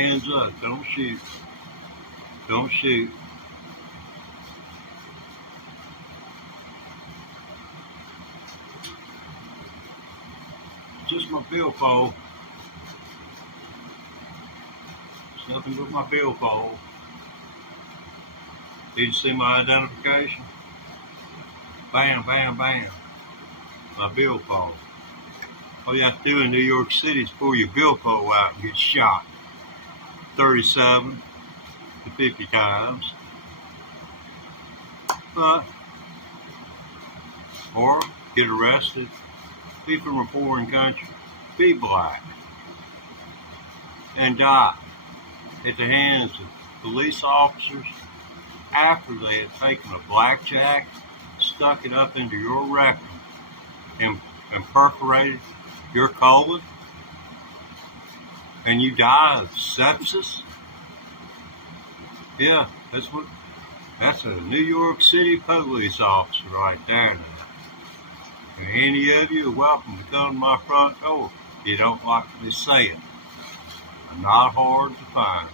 Hands up. Don't shoot. Don't shoot. Just my billfold. It's nothing but my billfold. Did you see my identification? Bam, bam, bam. My billfold. All you have to do in New York City is pull your billfold out and get shot 37 to 50 times. Or get arrested, be from a foreign country, be black, and die at the hands of police officers after they had taken a blackjack, stuck it up into your rectum, and perforated your colon, and you die of sepsis? Yeah, that's a New York City police officer right there now. And any of you are welcome to come to my front door if you don't like me say it. I'm not hard to find.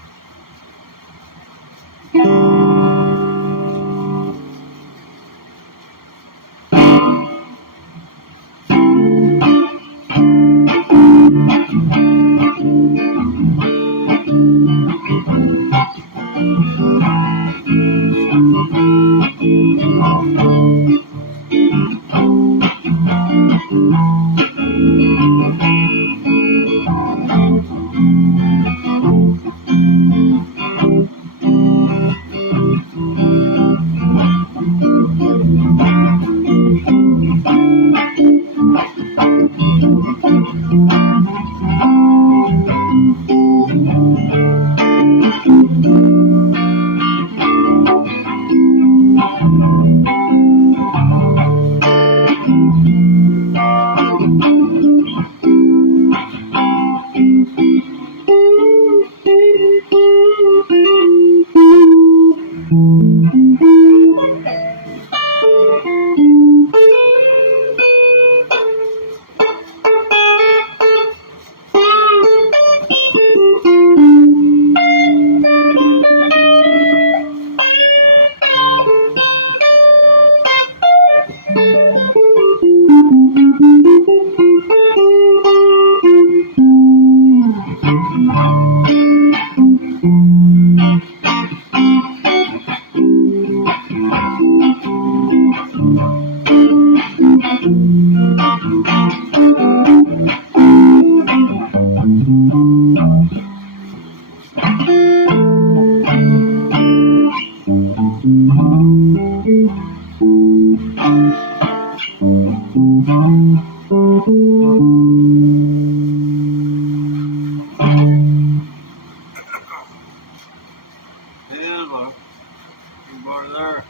Anybody there?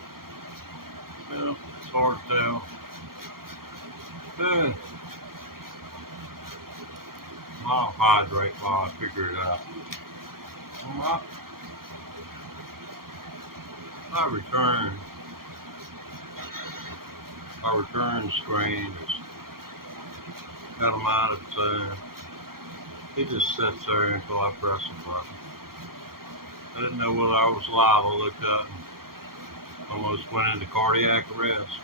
Well, it's hard to tell. I'll hydrate while I figure it out. My return screen is got a out of its own. It just sits there until I press a button. I didn't know whether I was live. I looked up and almost went into cardiac arrest.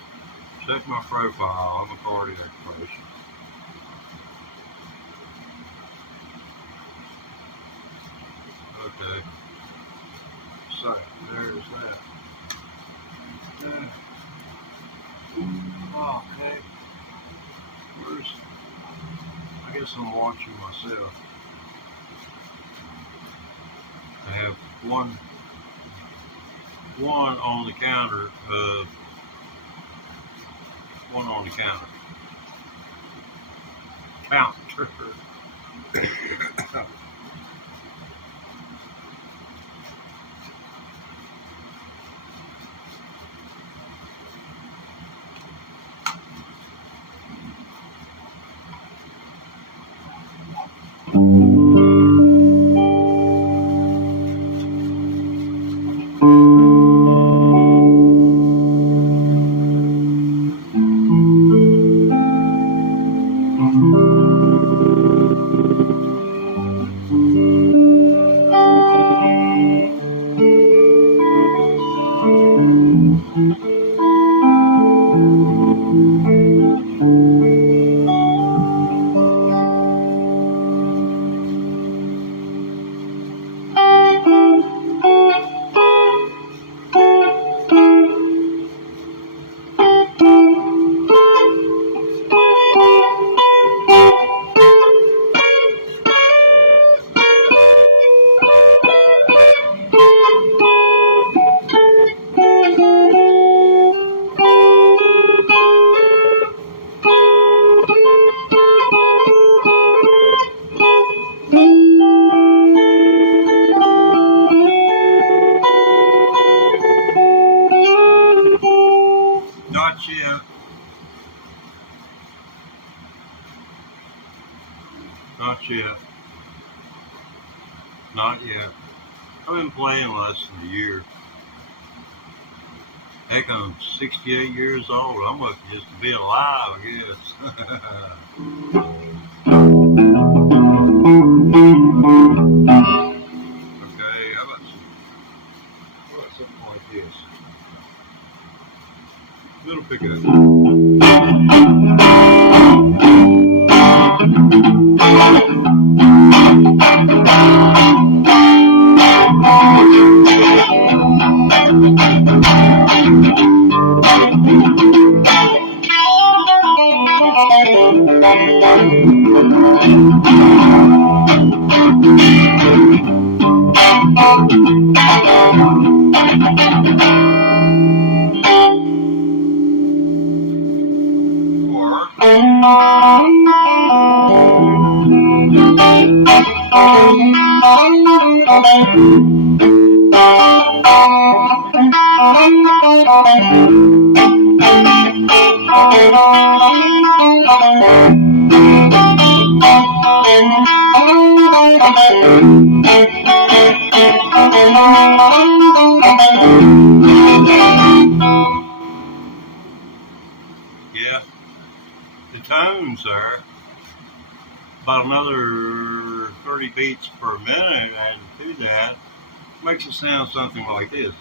Check my profile. I'm a cardiac patient. Okay. So, there's that. Okay. I guess I'm watching myself. I have one on the counter. Counter. Not yet. Not yet. Not yet. I've been playing less than a year. Heck, I'm 68 years old. I'm lucky just to be alive, I guess. Okay, how about something like this? Little pickup. Yeah, the tones there, about another 30 beats per minute added to that, makes it sound something like this.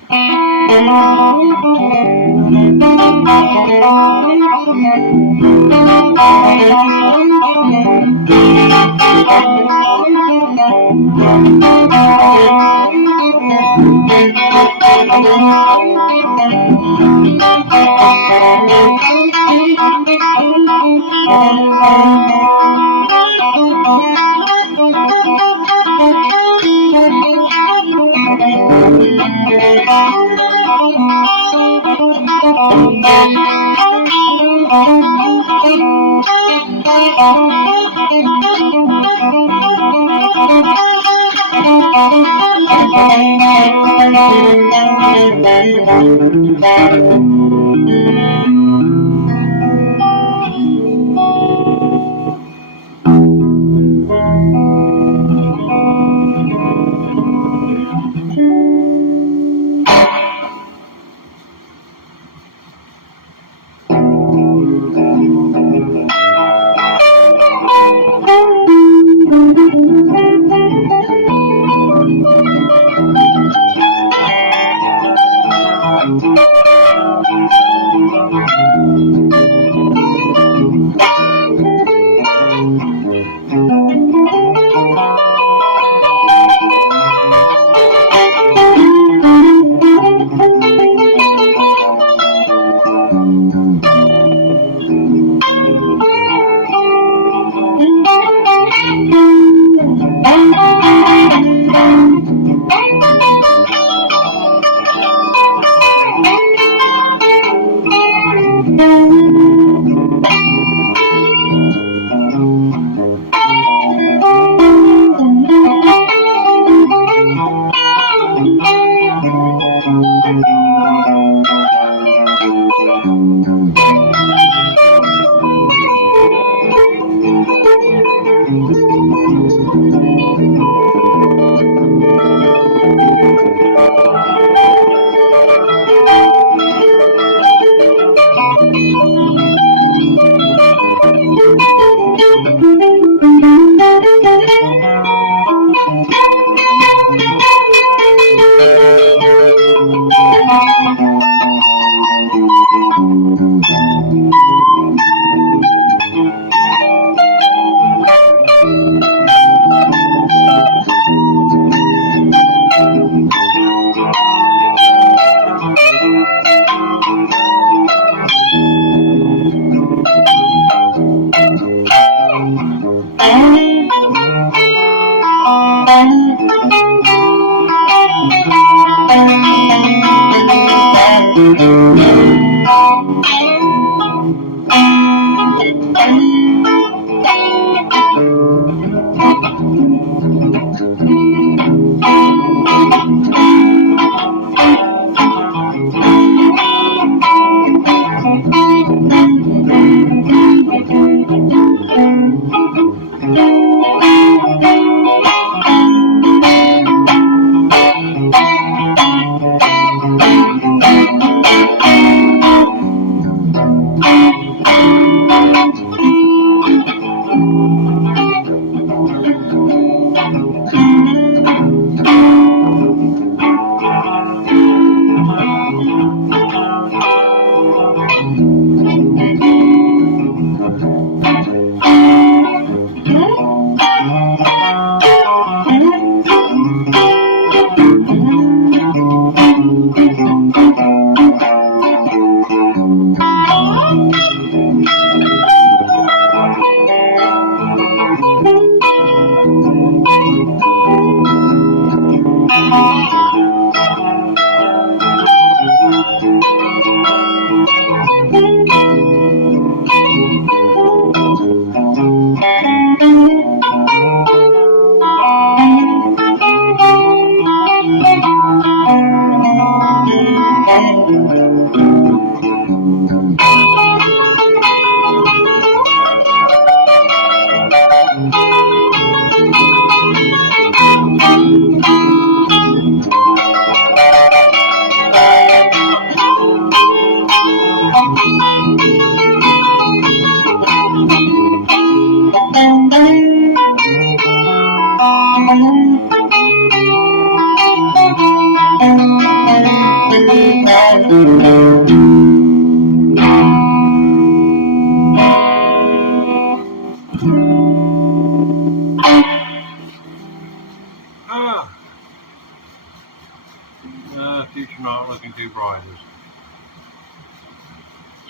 Ah, future not looking too bright.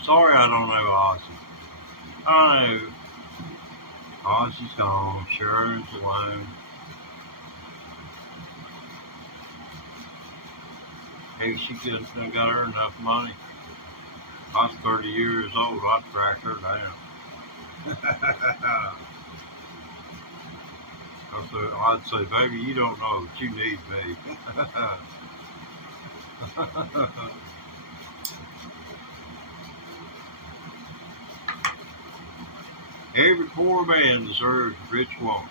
Sorry, I don't know Ozzy. I know Ozzy's gone. Sharon's alone. Hey, she couldn't got her enough money. I was 30 years old. I'd track her down. I'd say, baby, you don't know that you need me. Every poor man deserves a rich woman.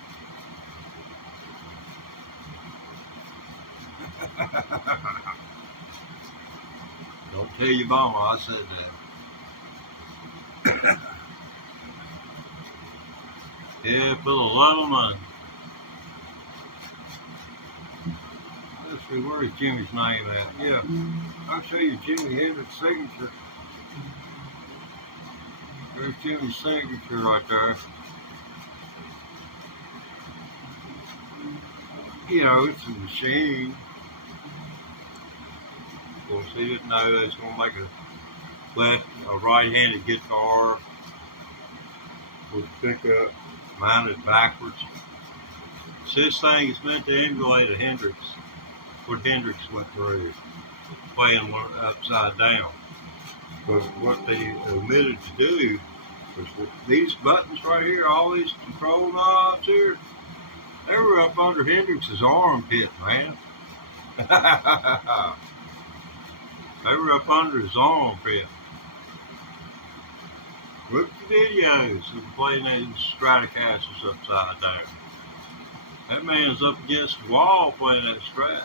Don't tell your mama I said that. Yeah, for a lot of money. Let's see, where is Jimmy's name at? Yeah, I'll show you Jimi Hendrix's signature. There's Jimmy's signature right there. You know, it's a machine. Of course, he didn't know they was going to make a right-handed guitar with a pickup mounted backwards. So this thing is meant to emulate a Hendrix, what Hendrix went through, playing upside down. But what they omitted to do was these buttons right here, all these control knobs here, they were up under Hendrix's armpit, man. They were up under his armpit. Look at the videos of him playing these Stratocasters upside down. That man's up against the wall playing that Strat.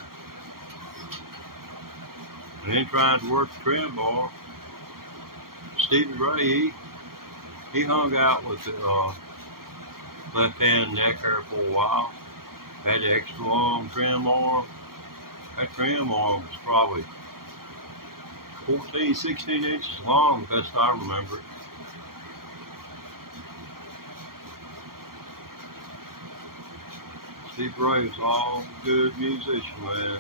And then trying to work the trem bar. Stevie Ray, he hung out with the left hand neck there for a while. Had the extra long trim arm. That trim arm was probably 14, 16 inches long, best I remember. Steve Ray was all good musician, man.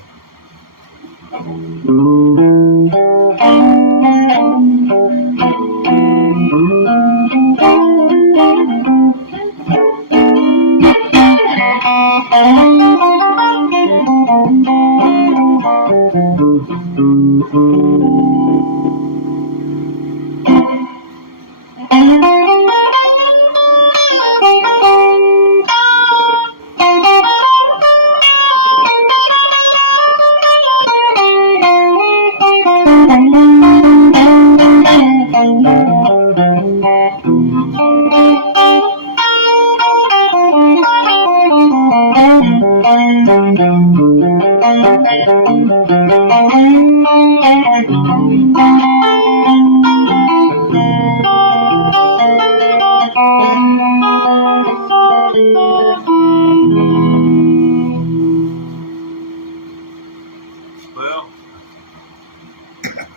Well,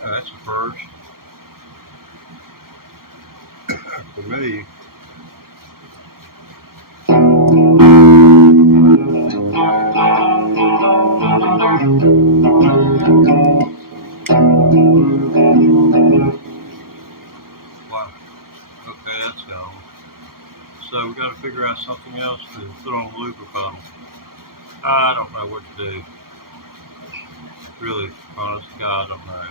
that's a first. for me. Wow. Okay, that's gone. So we got to figure out something else to put on the looper funnel. I don't know what to do. Really, honest to God, I don't know.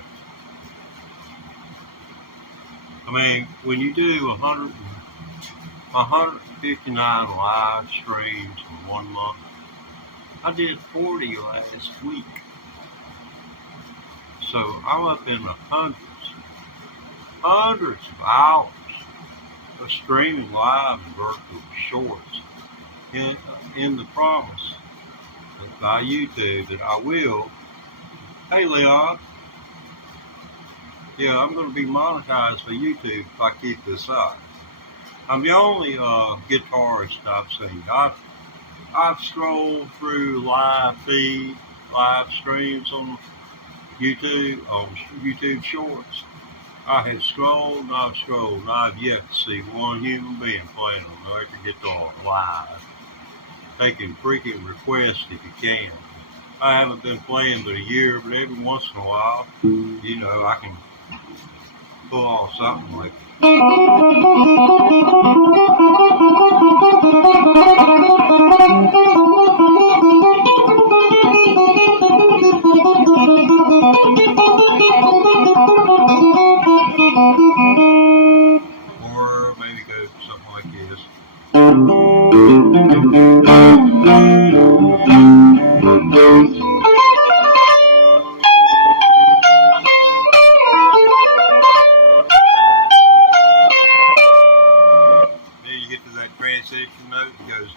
I mean, when you do 159 live streams in 1 month, I did 40 last week. So I'm up in the hundreds of hours of streaming live and virtual shorts in the promise by YouTube that I will. Hey Leon, yeah, I'm going to be monetized by YouTube if I keep this up. I'm the only guitarist I've seen. I've strolled through live streams on YouTube Shorts. I have strolled and I've strolled, and I've yet to see one human being playing an electric guitar live. Taking freaking requests if you can. I haven't been playing but a year, but every once in a while, I can pull off something like or maybe go something like this. Then you get to that transition note, it goes.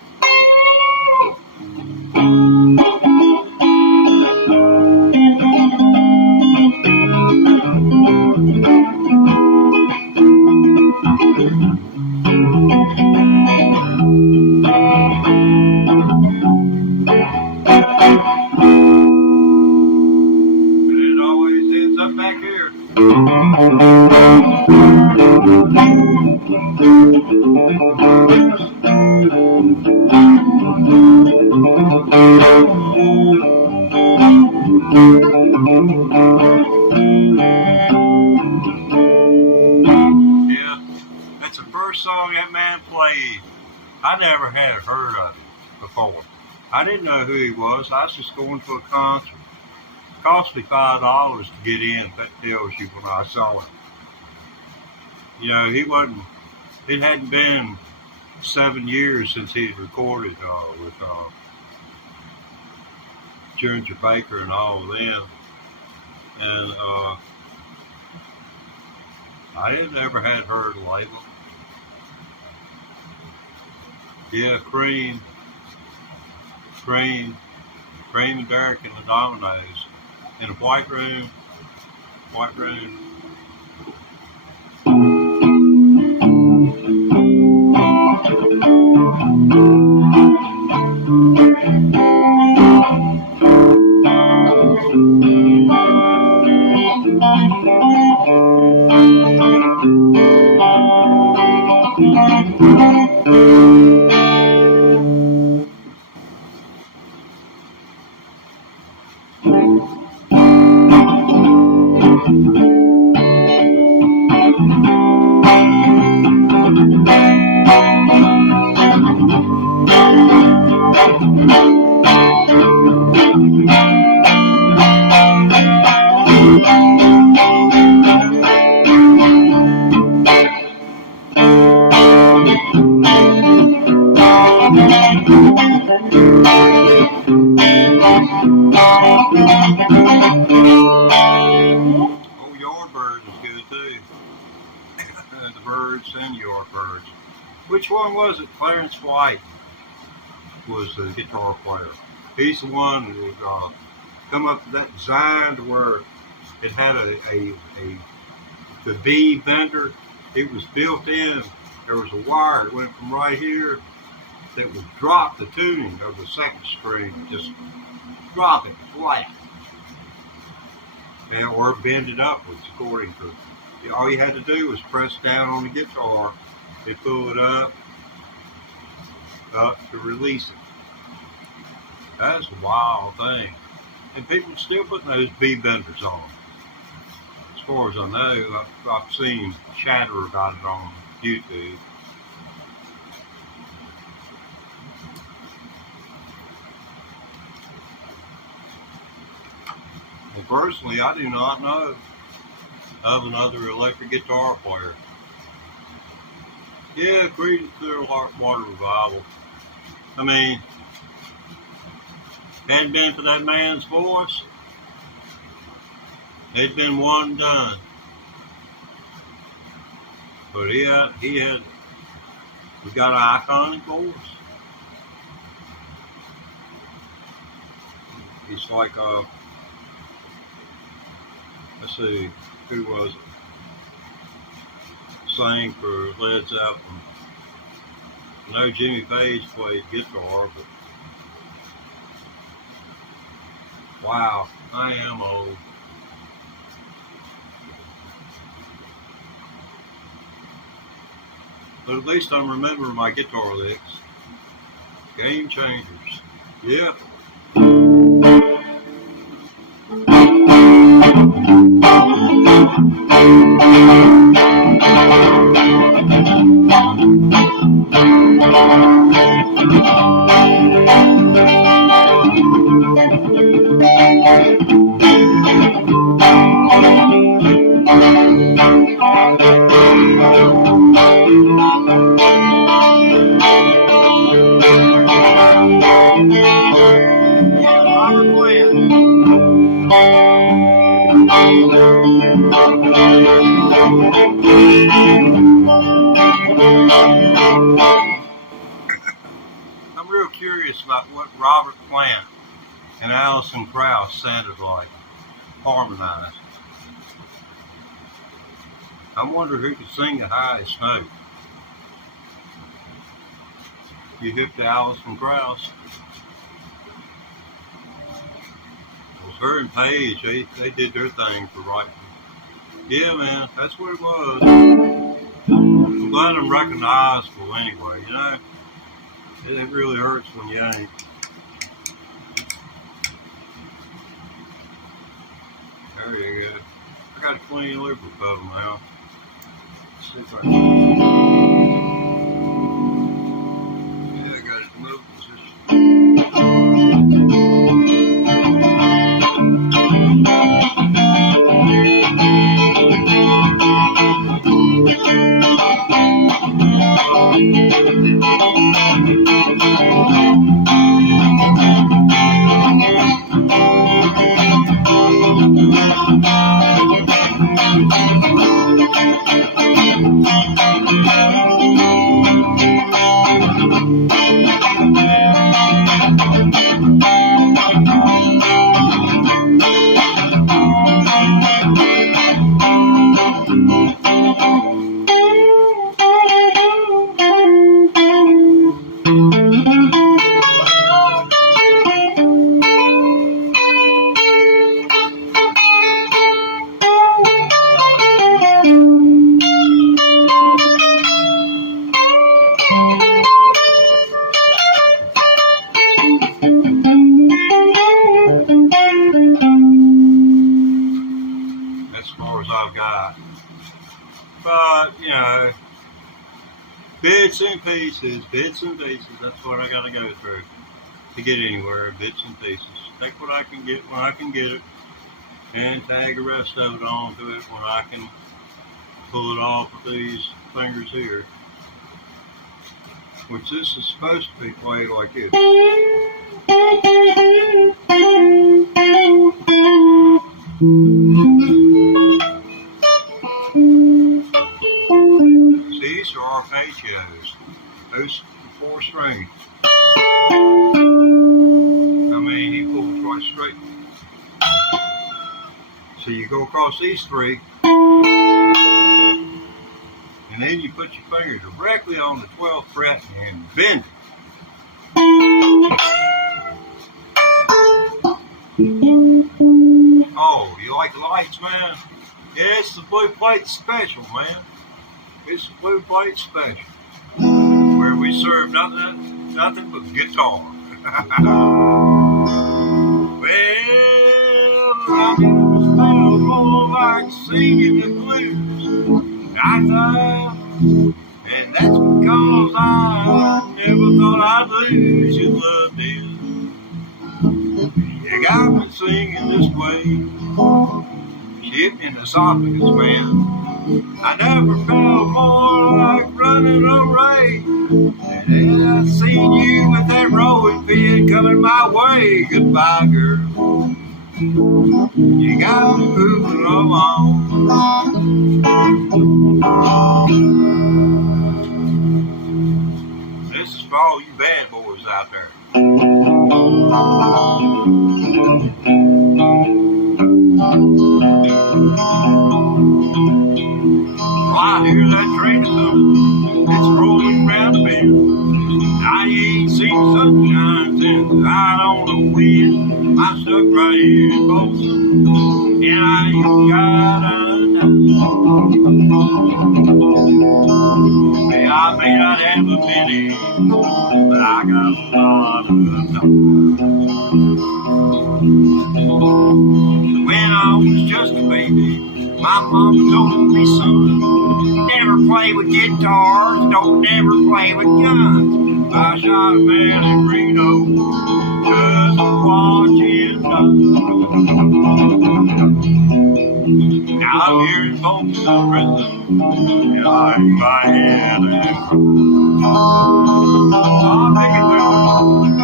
Back here. Yeah, that's the first song that man played. I never had heard of him before. I didn't know who he was. I was just going to a concert. It cost me $5 to get in. That tells you when I saw him. He wasn't. It hadn't been 7 years since he had recorded with Ginger Baker and all of them, and I had never had heard of label. Yeah, Cream and Derek and the Dominoes in a white room. Oh, Yardbirds is good too. The Birds and Yardbirds. Which one was it? Clarence White was the guitar player. He's the one who would come up with that design to where it had the B bender. It was built in. There was a wire that went from right here that would drop the tuning of the second string, just drop it flat, or bend it upwards according to. All you had to do was press down on the guitar They pull it up to release it. That's a wild thing. And people still putting those B-benders on. As far as I know, I've seen chatter about it on YouTube. Well, personally, I do not know of another electric guitar player. Yeah, Creedence Clearwater Revival. I mean, hadn't been for that man's voice, they'd been one and done. But we got an iconic voice. He's like let's see, who was it? Sang for Led Zeppelin. I know Jimmy Page played guitar, but wow, I am old. But at least I'm remembering my guitar licks. Game changers. Yeah. I'm real curious about what Robert Plant and Alison Krauss sounded like, harmonized. I wonder who could sing the highest note. You hip to Alison Krauss. Well, her and Page, they did their thing for writing. Yeah, man, that's what it was. I'm glad I'm recognizable anyway, you know? It really hurts when you ain't. There you go. I got a clean looper pedal now. Let's see if I can. Yeah, I got it in loop I've got. But, you know, bits and pieces, that's what I gotta go through to get anywhere, bits and pieces. Take what I can get when I can get it, and tag the rest of it onto it when I can pull it off with these fingers here. Which this is supposed to be played like this. These are arpeggios. Those 4 strings. I mean, he pulls right straight. So you go across these 3, and then you put your finger directly on the 12th fret and bend it. Oh, you like lights, man? Yeah, it's the Blue Plate Special, man. It's a Blue Plate Special, where we serve nothing but guitar. Well, I feel more like singing the blues. I thought, and that's because I never thought I'd lose your love, dear. You got me singing this way. Shit in the esophagus, man. I never felt more like running a race. And then I seen you with that rolling pin coming my way. Goodbye, girl. You got me moving along. This is for all you bad boys out there. I hear that train coming, it's rolling round the bend. I ain't seen sunshine since out on the wind. I stuck right here in Folsom, and I ain't got a dime. Hey, I may not have a penny, but I got a lot of time. When I was just a baby, my mom told me, son, never play with guitars, don't never play with guns. I shot a man in Reno, just watching now I'm here in Folsom Prison, and I hang my head and cry. I'll take it with me.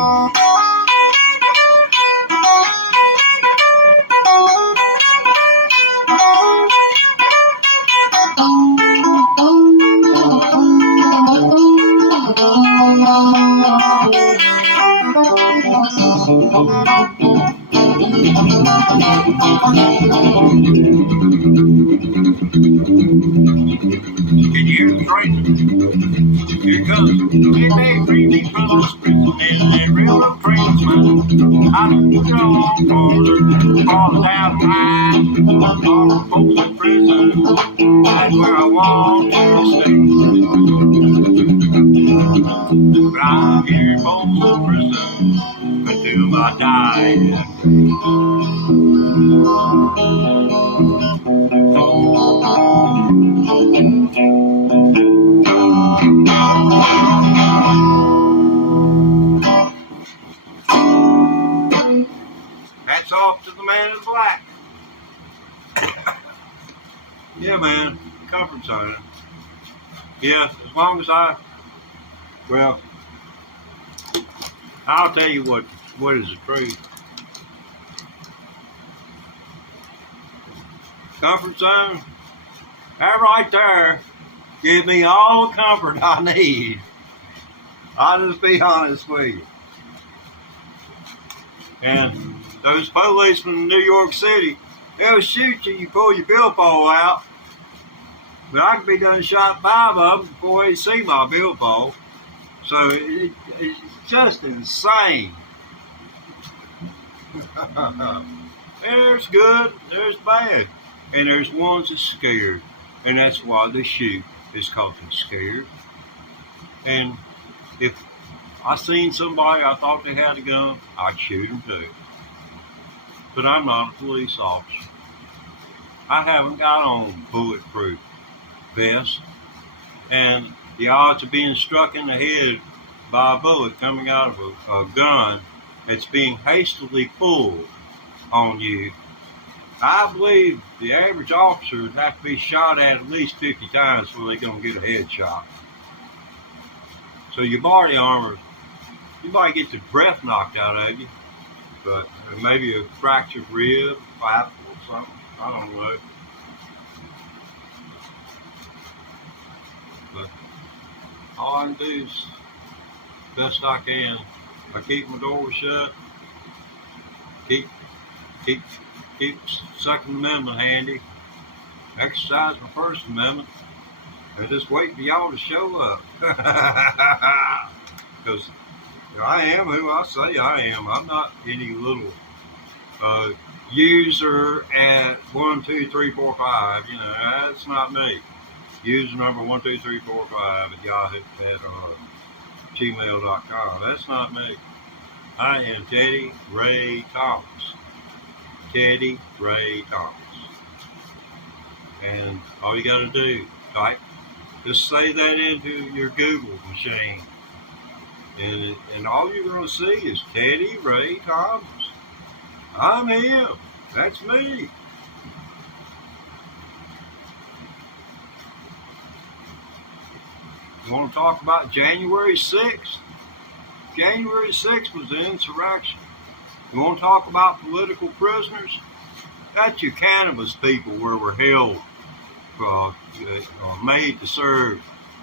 Can you hear the train? Here it comes. They free me from this prison, and that railroad train's mine. I don't get on farther, falling down the line. All the folks in prison, that's where I want to stay. But I'm here in Folsom Prison until I die. Hats off to the man in black. Yeah, man, comfort zone. Yeah, as long as well, I'll tell you what is the truth. Comfort zone, that right there give me all the comfort I need. I'll just be honest with you. And those policemen in New York City, they'll shoot you, you pull your billfold out. But I could be done shot 5 of them before they see my billfold. So it's just insane. There's good, there's bad. And there's ones that's scared. And that's why they shoot. It's because they're scared. And if I seen somebody I thought they had a gun, I'd shoot them too. But I'm not a police officer. I haven't got on bulletproof vest. And the odds of being struck in the head by a bullet coming out of a gun that's being hastily pulled on you, I believe the average officer would have to be shot at least 50 times before they're going to get a headshot. So your body armor, you might get the breath knocked out of you, but maybe a fractured rib, flap, or something. I don't know. But all I can do is best I can. I keep my door shut. Keep Second Amendment handy. Exercise my First Amendment. And just wait for y'all to show up. Because I am who I say I am. I'm not any little user at 1, 2, 3, 4, 5. You know, that's not me. use the number 12345 at Yahoo at gmail.com. That's not me. I am Teddy Ray Thomas. Teddy Ray Thomas. And all you got to do, just say that into your Google machine. And all you're going to see is Teddy Ray Thomas. I'm him. That's me. You want to talk about January 6th? January 6th was the insurrection. You want to talk about political prisoners? That's your cannabis people where we're held, made to serve,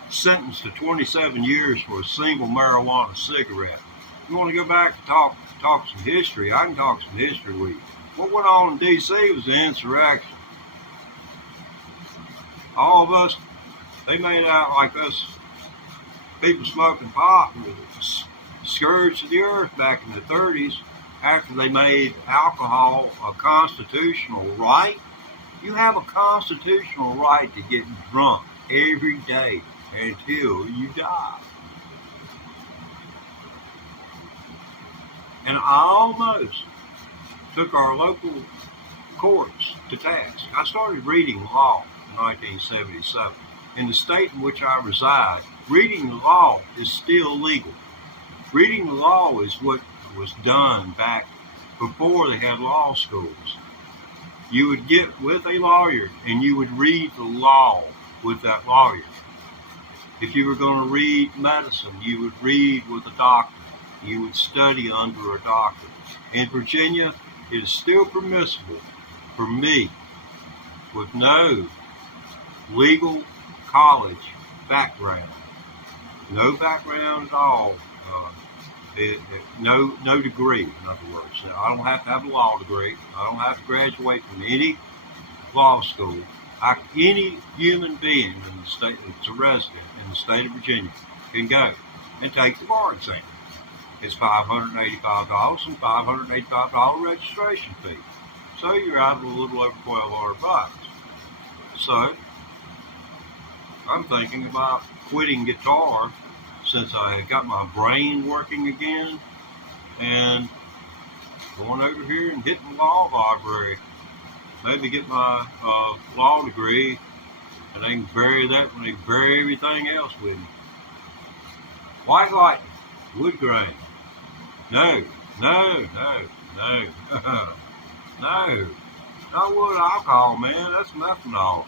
sentenced to 27 years for a single marijuana cigarette. You want to go back and talk some history? I can talk some history with you. What went on in D.C. was the insurrection. All of us, they made out like us people smoking pot was the scourge of the earth back in the 30s after they made alcohol a constitutional right. You have a constitutional right to get drunk every day until you die. And I almost took our local courts to task. I started reading law in 1977. In the state in which I reside, reading the law is still legal. Reading the law is what was done back before they had law schools. You would get with a lawyer and you would read the law with that lawyer. If you were going to read medicine, you would read with a doctor. You would study under a doctor. In Virginia, it is still permissible for me, with no legal college background, no background at all, no degree, in other words. I don't have to have a law degree. I don't have to graduate from any law school. Any human being in the state that's a resident in the state of Virginia can go and take the bar exam. It's $585 and $585 registration fee. So you're out of a little over $1,200. So I'm thinking about quitting guitar since I got my brain working again and going over here and hitting the law library. Maybe get my law degree and they can bury that when they bury everything else with me. White lightning, wood grain. No. No. Not wood alcohol, man. That's methanol.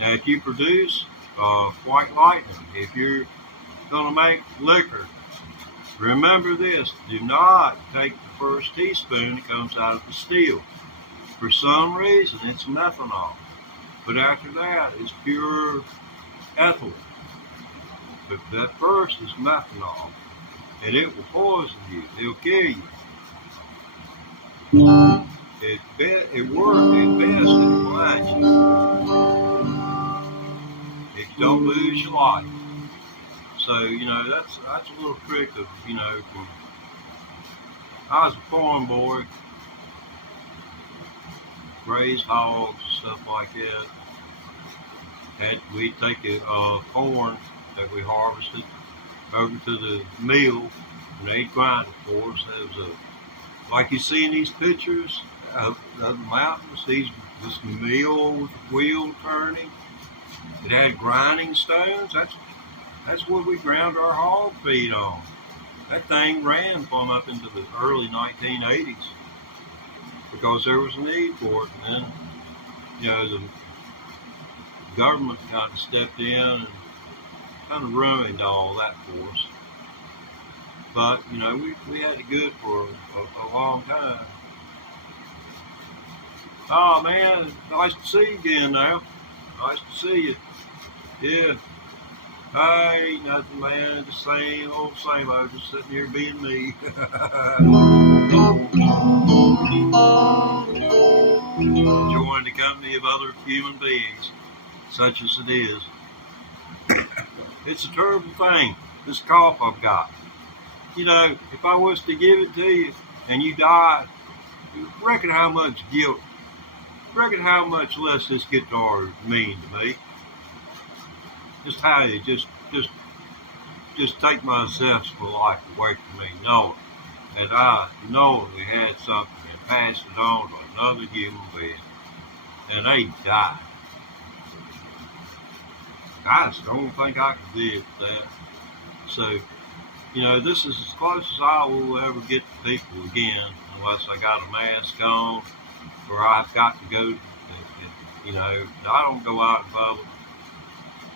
Now, if you produce white lightning, if you're going to make liquor, remember this. Do not take the first teaspoon that comes out of the still. For some reason, it's methanol. But after that, it's pure ethyl. But that first is methanol. And it will poison you. It'll kill you. It works. At best, it blinds you. If you don't lose your life. So, that's a little trick of, from, I was a farm boy, raised hogs, stuff like that. We'd take the corn that we harvested over to the mill, and they'd grind it for us. It was like you see in these pictures of the mountains, this mill with the wheel turning. It had grinding stones. That's what we ground our hog feed on. That thing ran from up into the early 1980s because there was a need for it. And then, the government kind of stepped in and kind of ruined all that for us. But, we had it good for a long time. Oh, man, nice to see you again now. Nice to see you. Yeah. Hey, ain't nothing, man. The same old, just sitting here being me. Enjoying the company of other human beings, such as it is. It's a terrible thing, this cough I've got. If I was to give it to you and you died, reckon how much guilt, reckon how much less this guitar would mean to me. just how you just take my zest for life away from me, knowing that I knowingly had something and passed it on to another human being, and they died. I just don't think I could live with that. So, this is as close as I will ever get to people again, unless I got a mask on, or I've got to go. I don't go out in public.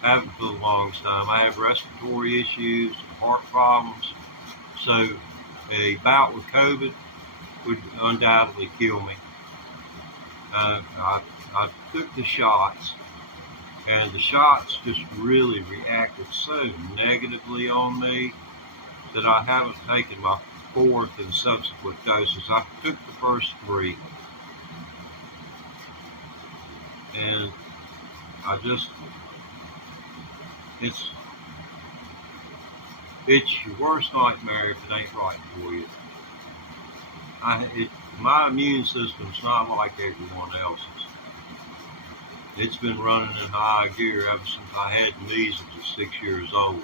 I haven't for the longest time. I have respiratory issues, heart problems, so a bout with COVID would undoubtedly kill me. I took the shots, and the shots just really reacted so negatively on me that I haven't taken my fourth and subsequent doses. I took the first 3, and it's your worst nightmare if it ain't right for you. My immune system's not like everyone else's. It's been running in high gear ever since I had measles at 6 years old.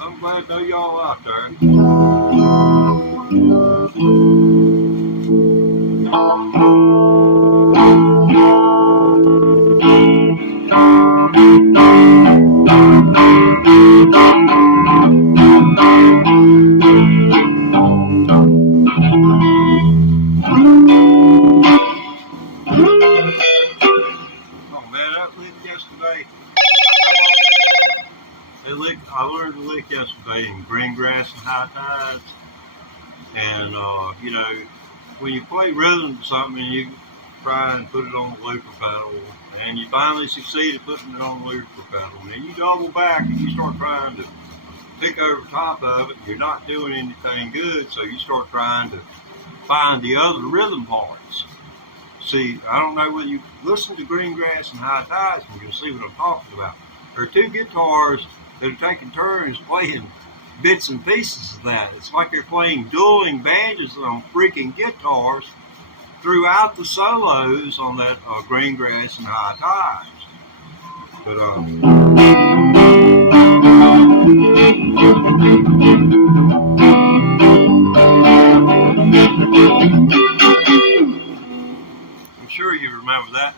I'm glad to know y'all out there. I learned to lick yesterday in green grass and high tides. And, when you play rhythm to something and you try and put it on the looper pedal, and you finally succeed at putting it on the looper pedal, and then you double back and you start trying to pick over top of it, and you're not doing anything good, so you start trying to find the other rhythm parts. See, I don't know whether you listen to green grass and high tides and you'll see what I'm talking about. There are 2 guitars that are taking turns playing bits and pieces of that. It's like they're playing dueling banjos on freaking guitars throughout the solos on that green grass and high tides. But I'm sure you remember that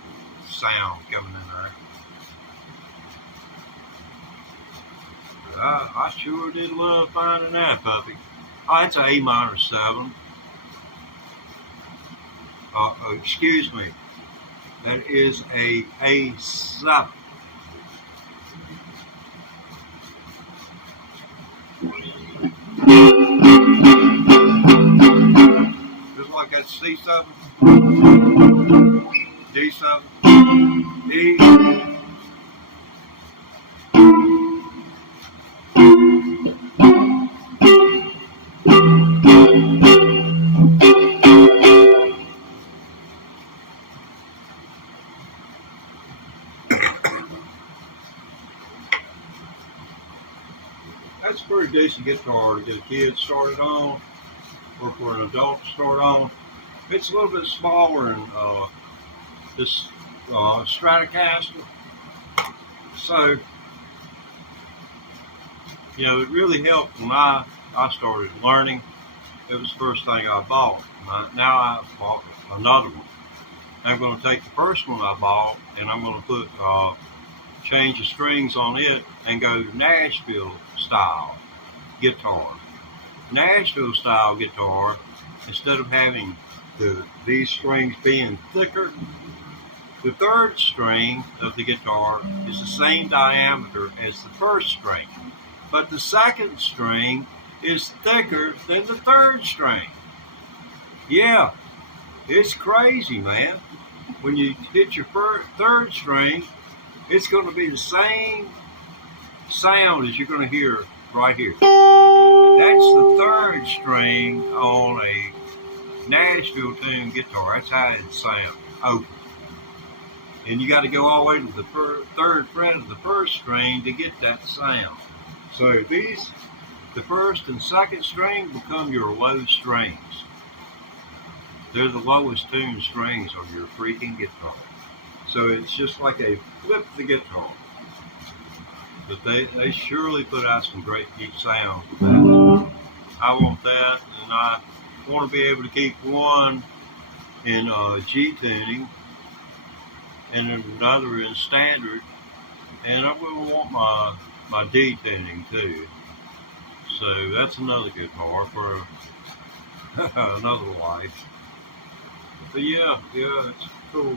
sound coming in there. I sure did love finding that puppy. Oh, it's an A minor 7. Excuse me. That is a A7. Just like that C7, D7, E. That's a pretty decent guitar to get a kid started on, or for an adult to start on. It's a little bit smaller than this Stratocaster, so it really helped when I started learning. It was the first thing I bought. Now I bought another one. I'm going to take the first one I bought and I'm going to put change the strings on it and go to Nashville style guitar. Nashville style guitar, instead of having these strings being thicker, the third string of the guitar is the same diameter as the first string, but the second string is thicker than the third string. Yeah, it's crazy, man. When you hit your third string, it's going to be the same sound as you're going to hear right here. That's the third string on a Nashville tuned guitar. That's how it sounds, open. And you got to go all the way to the third fret of the first string to get that sound. So the first and second string become your low strings. They're the lowest tuned strings on your freaking guitar. So it's just like a flip the guitar. But they surely put out some great deep sounds with that. I want that, and I want to be able to keep one in G tuning and another in standard, and I will want my D tuning too. So that's another guitar for another life. But yeah, it's cool.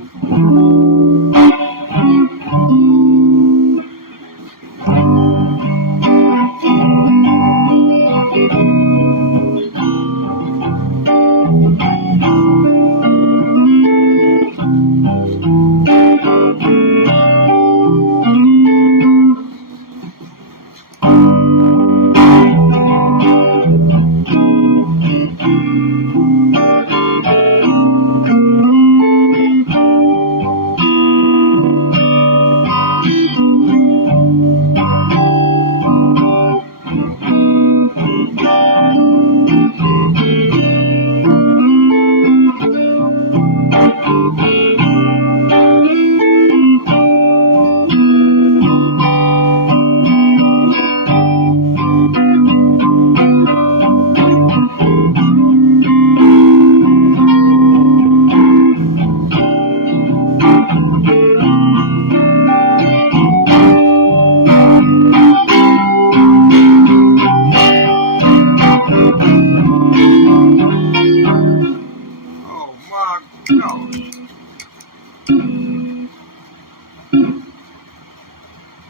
Oh my gosh.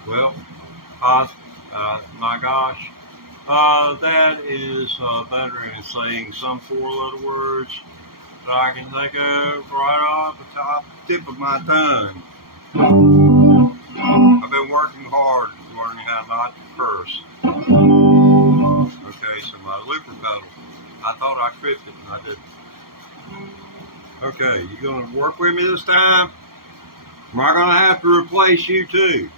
Well, my gosh, that is better than saying some four-letter words that I can think of right off the top tip of my tongue. I've been working hard learning how not to curse. Okay, so my looper pedal, I thought I tripped it and I didn't. Okay, you gonna work with me this time? Am I gonna have to replace you too?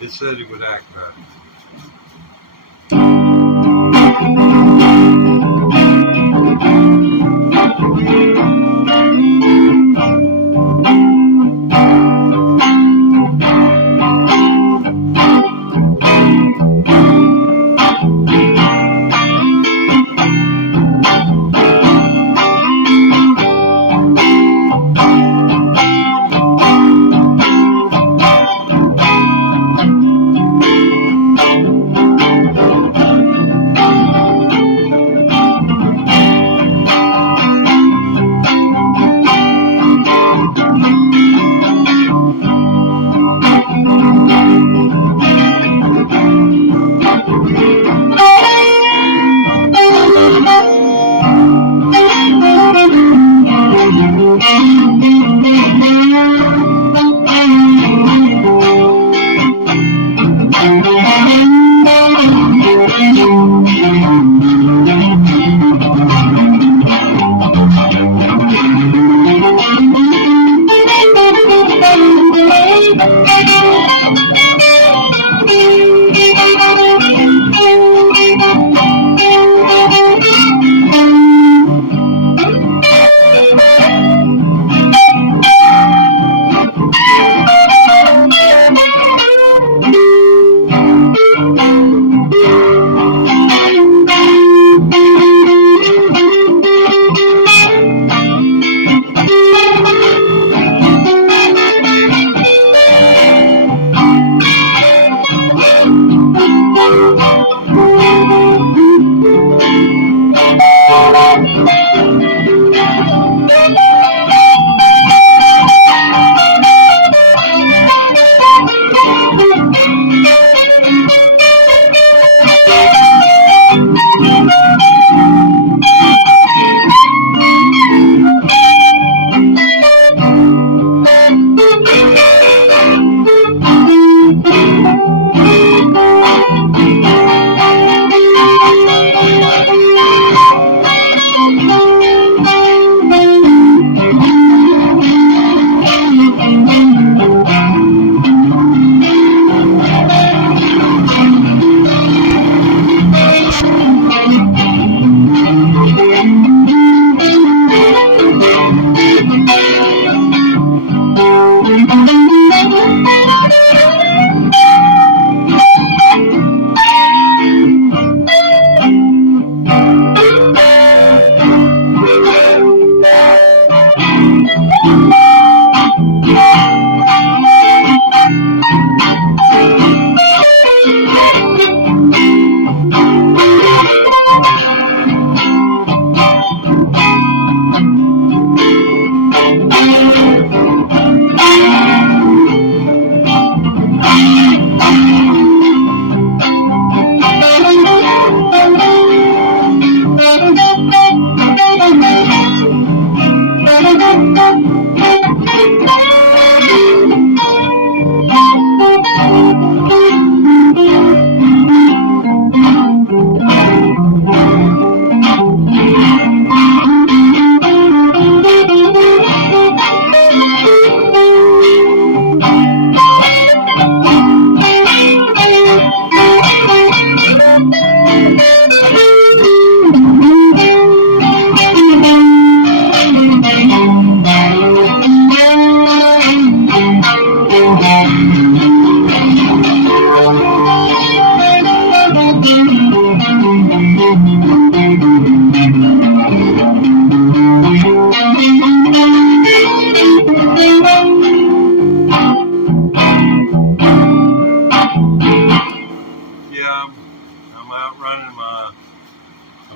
It said it would act better.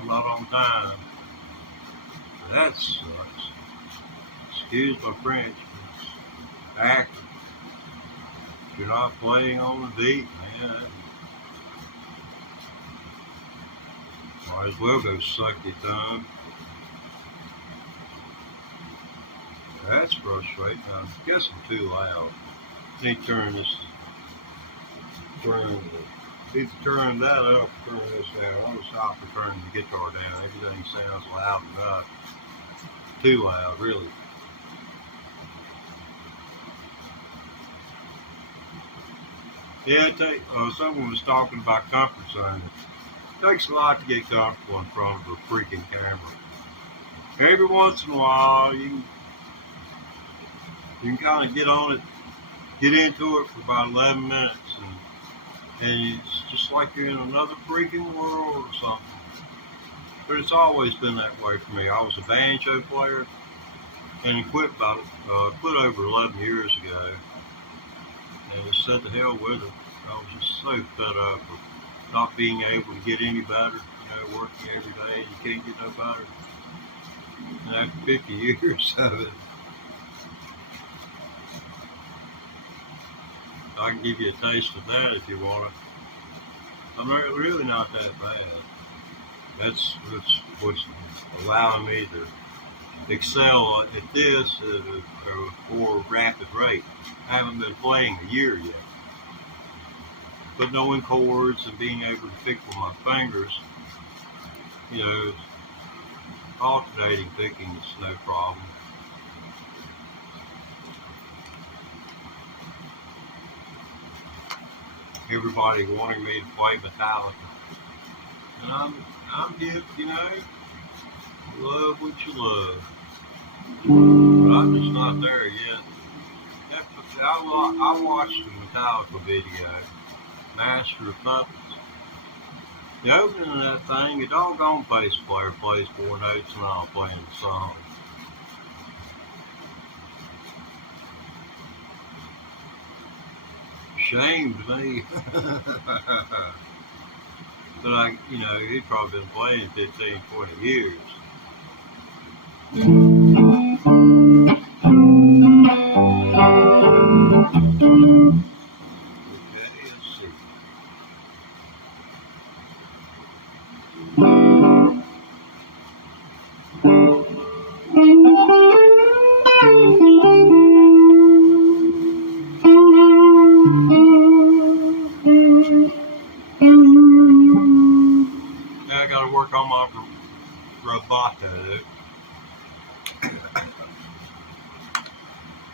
not on time. That sucks. Excuse my French, but acting. If you're not playing on the beat, man, might as well go suck your thumb. That's frustrating. I guess I'm too loud. I need to turn either turn that up or turn this down. I'm gonna stop for turning the guitar down. Everything sounds loud enough. Too loud, really. Yeah, someone was talking about comfort zone. It takes a lot to get comfortable in front of a freaking camera. Every once in a while, you can kind of get on it, get into it for about 11 minutes, and it's just like you're in another freaking world or something. But it's always been that way for me. I was a banjo player and quit over 11 years ago. And just said to hell with it. I was just so fed up of not being able to get any better. Working every day, you can't get no better. And after 50 years of it, I can give you a taste of that if you want it. I'm really not that bad. That's what's allowing me to excel at this at a more rapid rate. I haven't been playing a year yet. But knowing chords and being able to pick with my fingers, alternating picking is no problem. Everybody wanting me to play Metallica. And I'm hip, love what you love. But I'm just not there yet. I watched the Metallica video, Master of Puppets. The opening of that thing, a doggone bass player plays 4 notes and I'm playing the song. Shame to me. But he'd probably been playing 15, 20 years. I gotta work on my rubato.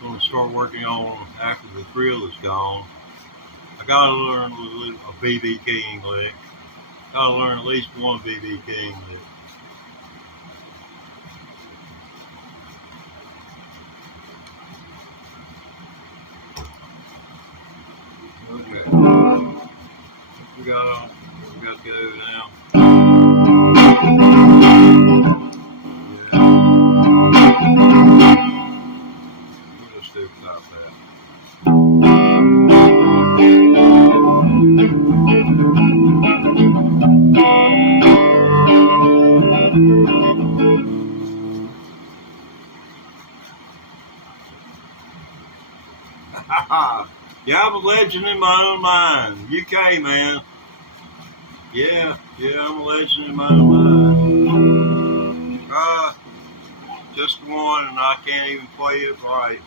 I'm gonna start working on after the thrill is gone. I gotta learn a B.B. King lick. Gotta learn at least one B.B. King lick. Okay. We got to go now. We'll just do without that. Yeah, I'm a legend in my own mind. UK, man. Yeah, I'm a legend in my own mind. Just one, and I can't even play it right.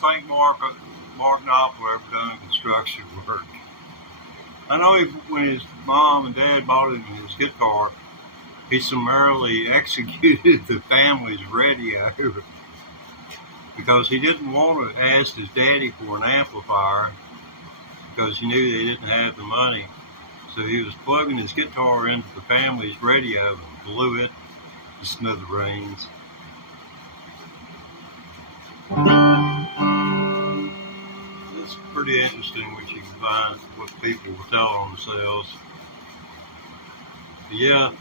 don't think Mark Knopfler ever done construction work. I know when his mom and dad bought him his guitar, he summarily executed the family's radio because he didn't want to ask his daddy for an amplifier because he knew they didn't have the money. So he was plugging his guitar into the family's radio and blew it to smithereens. It's pretty interesting what you can find, what people will tell on themselves. But yeah,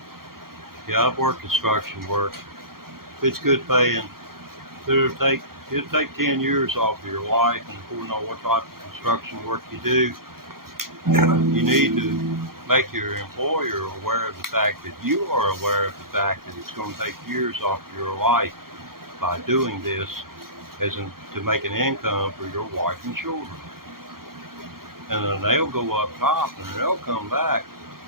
I've worked construction work. It's good paying. It'll take 10 years off of your life, and depending on what type of construction work you do, you need to make your employer aware of the fact that you are aware of the fact that it's going to take years off of your life by doing this to make an income for your wife and children. And then they'll go up top and they'll come back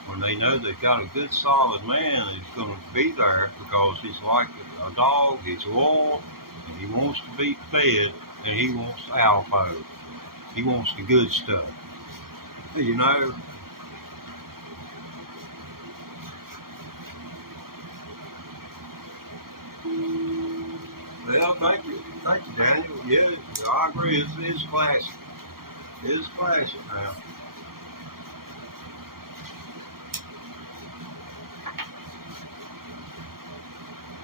when they know they've got a good solid man who's going to be there because he's like a dog, he's loyal, and he wants to be fed, and he wants alpha. He wants the good stuff. You know, well, thank you, Daniel. Yeah, I agree. It's classic. It's classic now.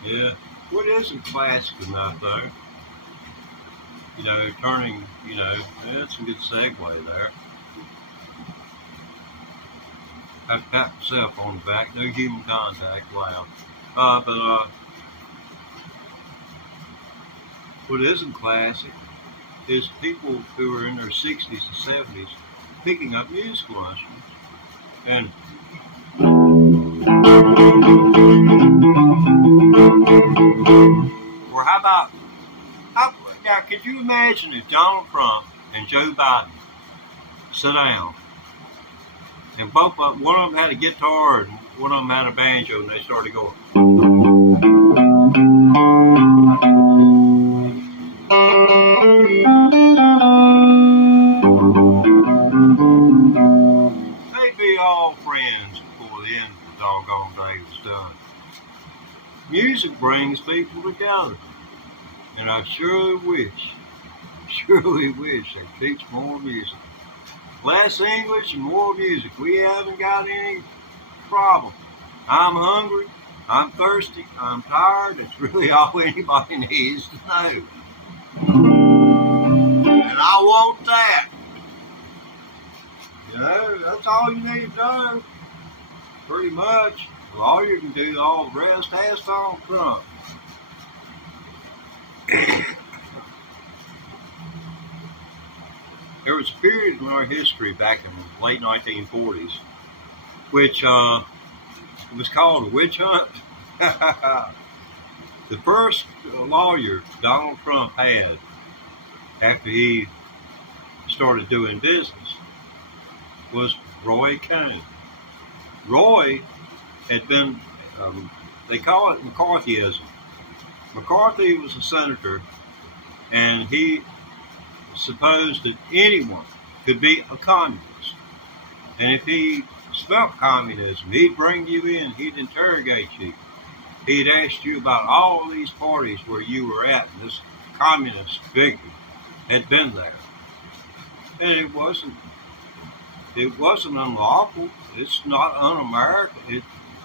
Yeah, what isn't classic enough though? You know, turning. You know, that's a good segue there. I pat myself on the back. No human contact. Wow. But what isn't classic is people who are in their 60s and 70s picking up musical instruments. And or now could you imagine if Donald Trump and Joe Biden sit down and both one of them had a guitar and one of them had a banjo and they started going. They'd be all friends before the end of the doggone day was done. Music brings people together. And I surely wish they'd teach more music. Less English and more music. We haven't got any problem. I'm hungry. I'm thirsty. I'm tired. That's really all anybody needs to know. And I want that. You know, that's all you need to know. Pretty much. Well, all you can do, all the rest has Donald Trump. There was a period in our history back in the late 1940s, which was called a witch hunt. The first lawyer Donald Trump had after he started doing business was Roy Cohn. Roy had been, they call it McCarthyism. McCarthy was a senator, and he supposed that anyone could be a communist. And if he smelled communism, he'd bring you in, he'd interrogate you. He'd ask you about all of these parties where you were at, and this communist figure had been there. And it wasn't unlawful. It's not un-American.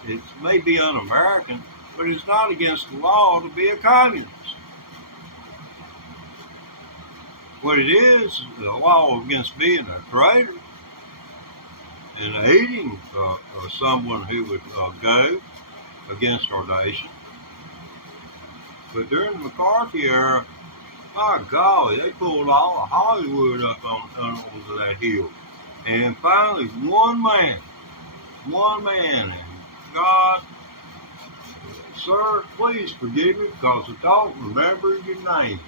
It may be un-American, but it's not against the law to be a communist. What it is the law against being a traitor and aiding someone who would go against our nation. But during the McCarthy era, my golly, they pulled all of Hollywood up onto that hill. And finally, one man, and God, sir, please forgive me because I don't remember your name.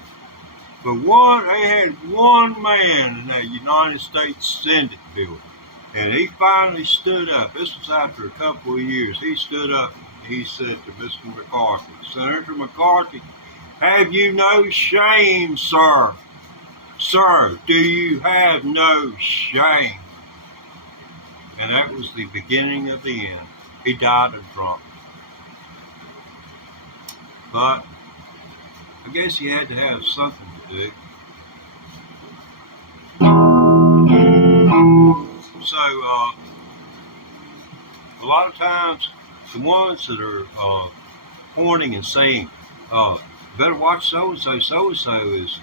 But they had one man in that United States Senate building. And he finally stood up. This was after a couple of years. He stood up and he said to Mr. McCarthy, Senator McCarthy, have you no shame, sir? Sir, do you have no shame? And that was the beginning of the end. He died of drunk. But I guess he had to have something to do. So, a lot of times, the ones that are pointing and saying, better watch so-and-so, so-and-so is,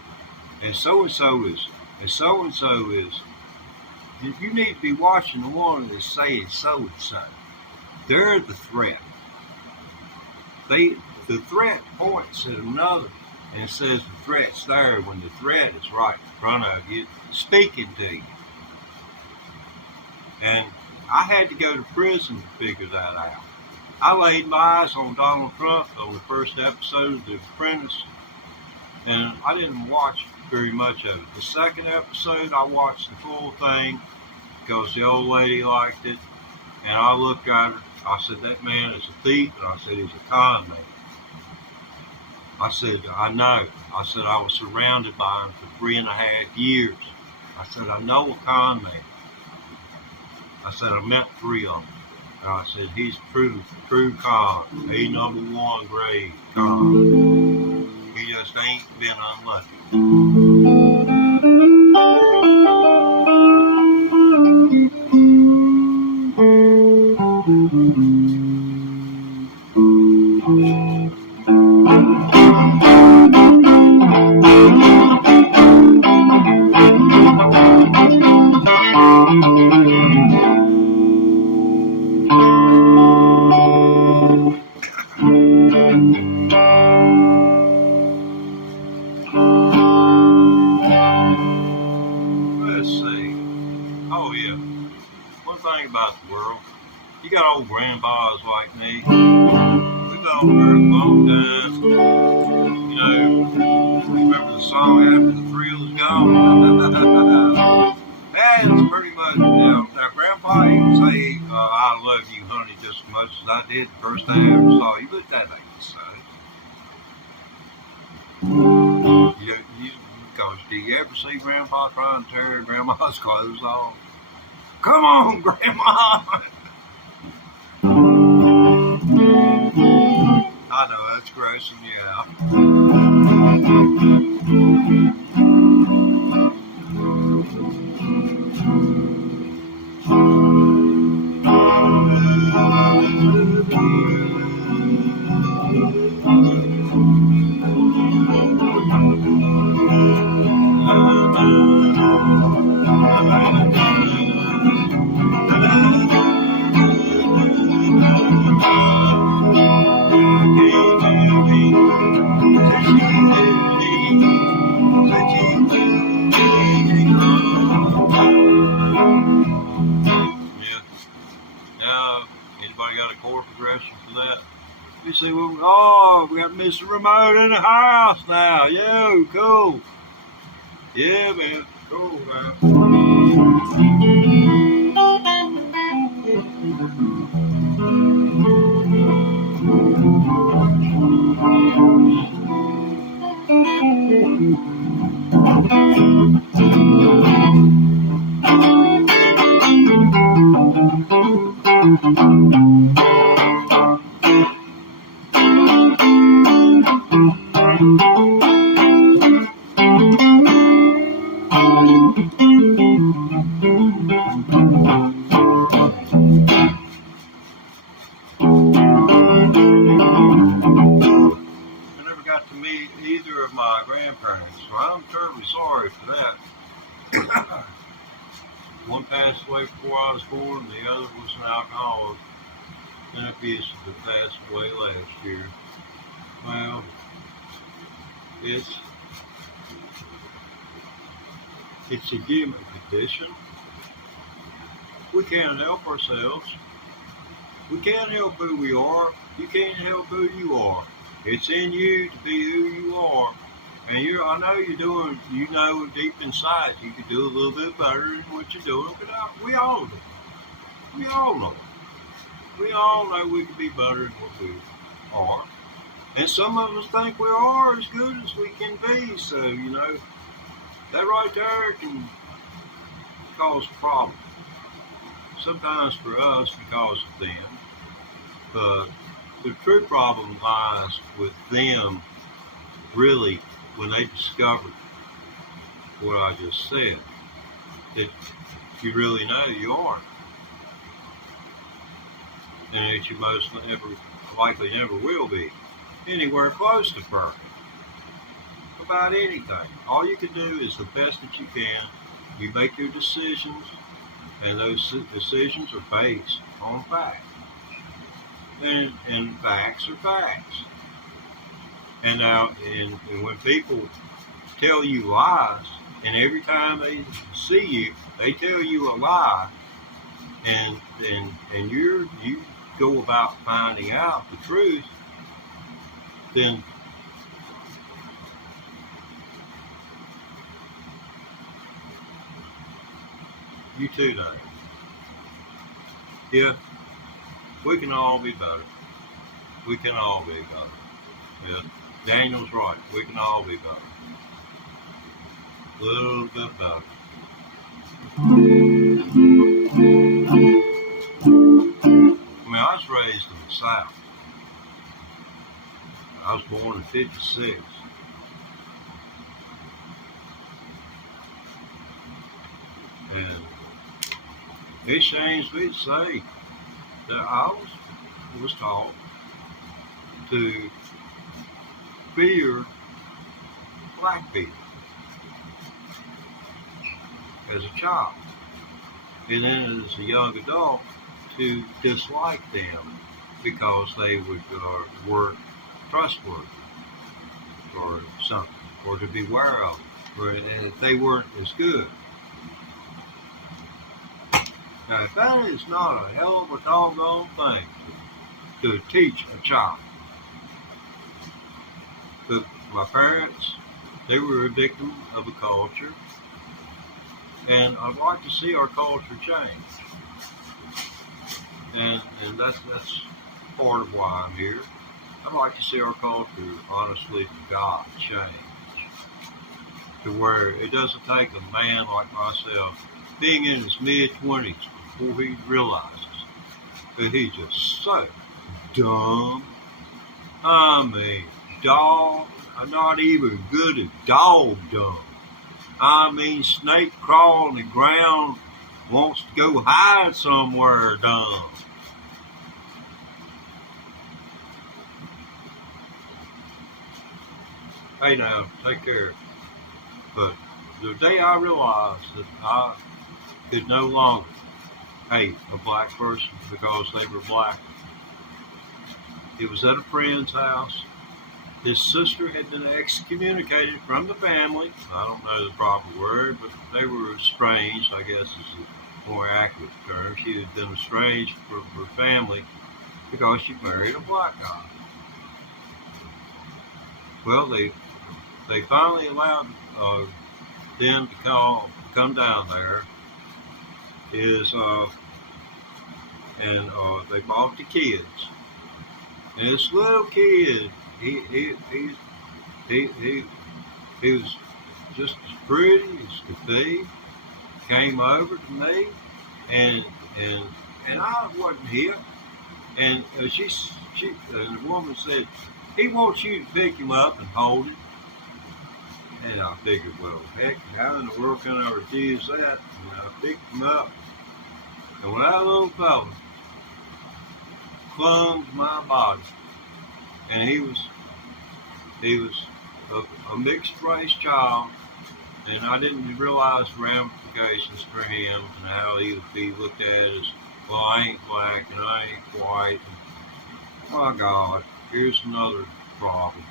and so-and-so is, and so-and-so is. You need to be watching the one that's saying so-and-so. They're the threat. The threat points at another and says the threat's there when the threat is right in front of you, speaking to you. And I had to go to prison to figure that out. I laid my eyes on Donald Trump on the first episode of The Apprentice, and I didn't watch very much of it. The second episode, I watched the full thing because the old lady liked it, and I looked at her. I said, that man is a thief, and I said, he's a con man. I said, I know. I said, I was surrounded by him for 3.5 years. I said, I know a con man. I said, I met 3 of them. And I said, he's true con. He #1 grade con. He just ain't been unlucky. Let's see. Oh, yeah. One thing about the world, you got old grandpas like me. We've been on Earth a long time. You know, remember the song After the Thrill Is Gone? That's pretty much, now Grandpa, you can say, I love you, honey, just as much as I did the first time I ever saw you, but that ain't so. Because do you ever see Grandpa trying to tear Grandma's clothes off? Come on, Grandma! I know, that's grossing you out. Anybody got a chord progression for that? You see, well, we got Mr. Remote in the house now. Yo, cool. Yeah, man. Cool, man. Either of my grandparents, so I'm terribly sorry for that. One passed away before I was born, and the other was an alcoholic and abusive that passed away last year. Well, it's a human condition. We can't help ourselves. We can't help who we are. You can't help who you are. It's in you to be who you are. And I know you're doing, you know deep inside you could do a little bit better than what you're doing, but we all do. We all know. We all know we could be better than what we are. And some of us think we are as good as we can be. So, That right there can cause a problem. Sometimes for us because of them, but the true problem lies with them really when they discovered what I just said, that you really know you aren't, and that you most likely never will be anywhere close to perfect about anything. All you can do is the best that you can. You make your decisions, and those decisions are based on facts. And facts are facts. And now, and when people tell you lies, and every time they see you, they tell you a lie, and you go about finding out the truth, then you too know. Yeah, we can all be better. We can all be better. Yeah, Daniel's right. We can all be better. A little bit better. I mean, I was raised in the South. I was born in '56. And it shames me to say that I was taught to fear black people as a child, and then as a young adult to dislike them because they weren't trustworthy or something, or to beware of them, or they weren't as good. Now, if that is not a hell of a doggone thing to teach a child, but my parents, they were a victim of a culture, and I'd like to see our culture change. And that's part of why I'm here. I'd like to see our culture, honestly, to God, change to where it doesn't take a man like myself being in his mid-20s before he realizes that he's just so dumb. I mean, dog, not even good at dog dumb. I mean, snake crawl on the ground, wants to go hide somewhere dumb. Hey now, take care. But the day I realized that I could no longer hate a black person because they were black, it was at a friend's house. His sister had been excommunicated from the family. I don't know the proper word, but they were estranged, I guess is a more accurate term. She had been estranged from her family because she married a black guy. Well, they finally allowed them to come down there. They brought the kids. And this little kid, he was just as pretty as could be. Came over to me, and I wasn't here. And the woman said, he wants you to pick him up and hold him. And I figured, well, heck, how in the world can I refuse that? And I picked him up. And when that little fella clung to my body, and he was a mixed race child, and I didn't realize the ramifications for him and how he would be looked at as, well, I ain't black and I ain't white. And, my God, here's another problem.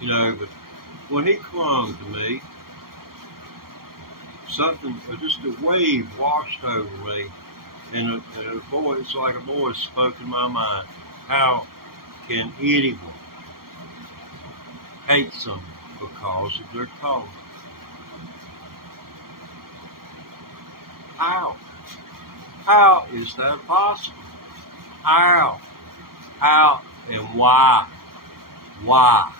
But when he clung to me, just a wave washed over me, and a voice, like a voice spoke in my mind. How can anyone hate someone because of their color? How? How is that possible? How? How and why? Why?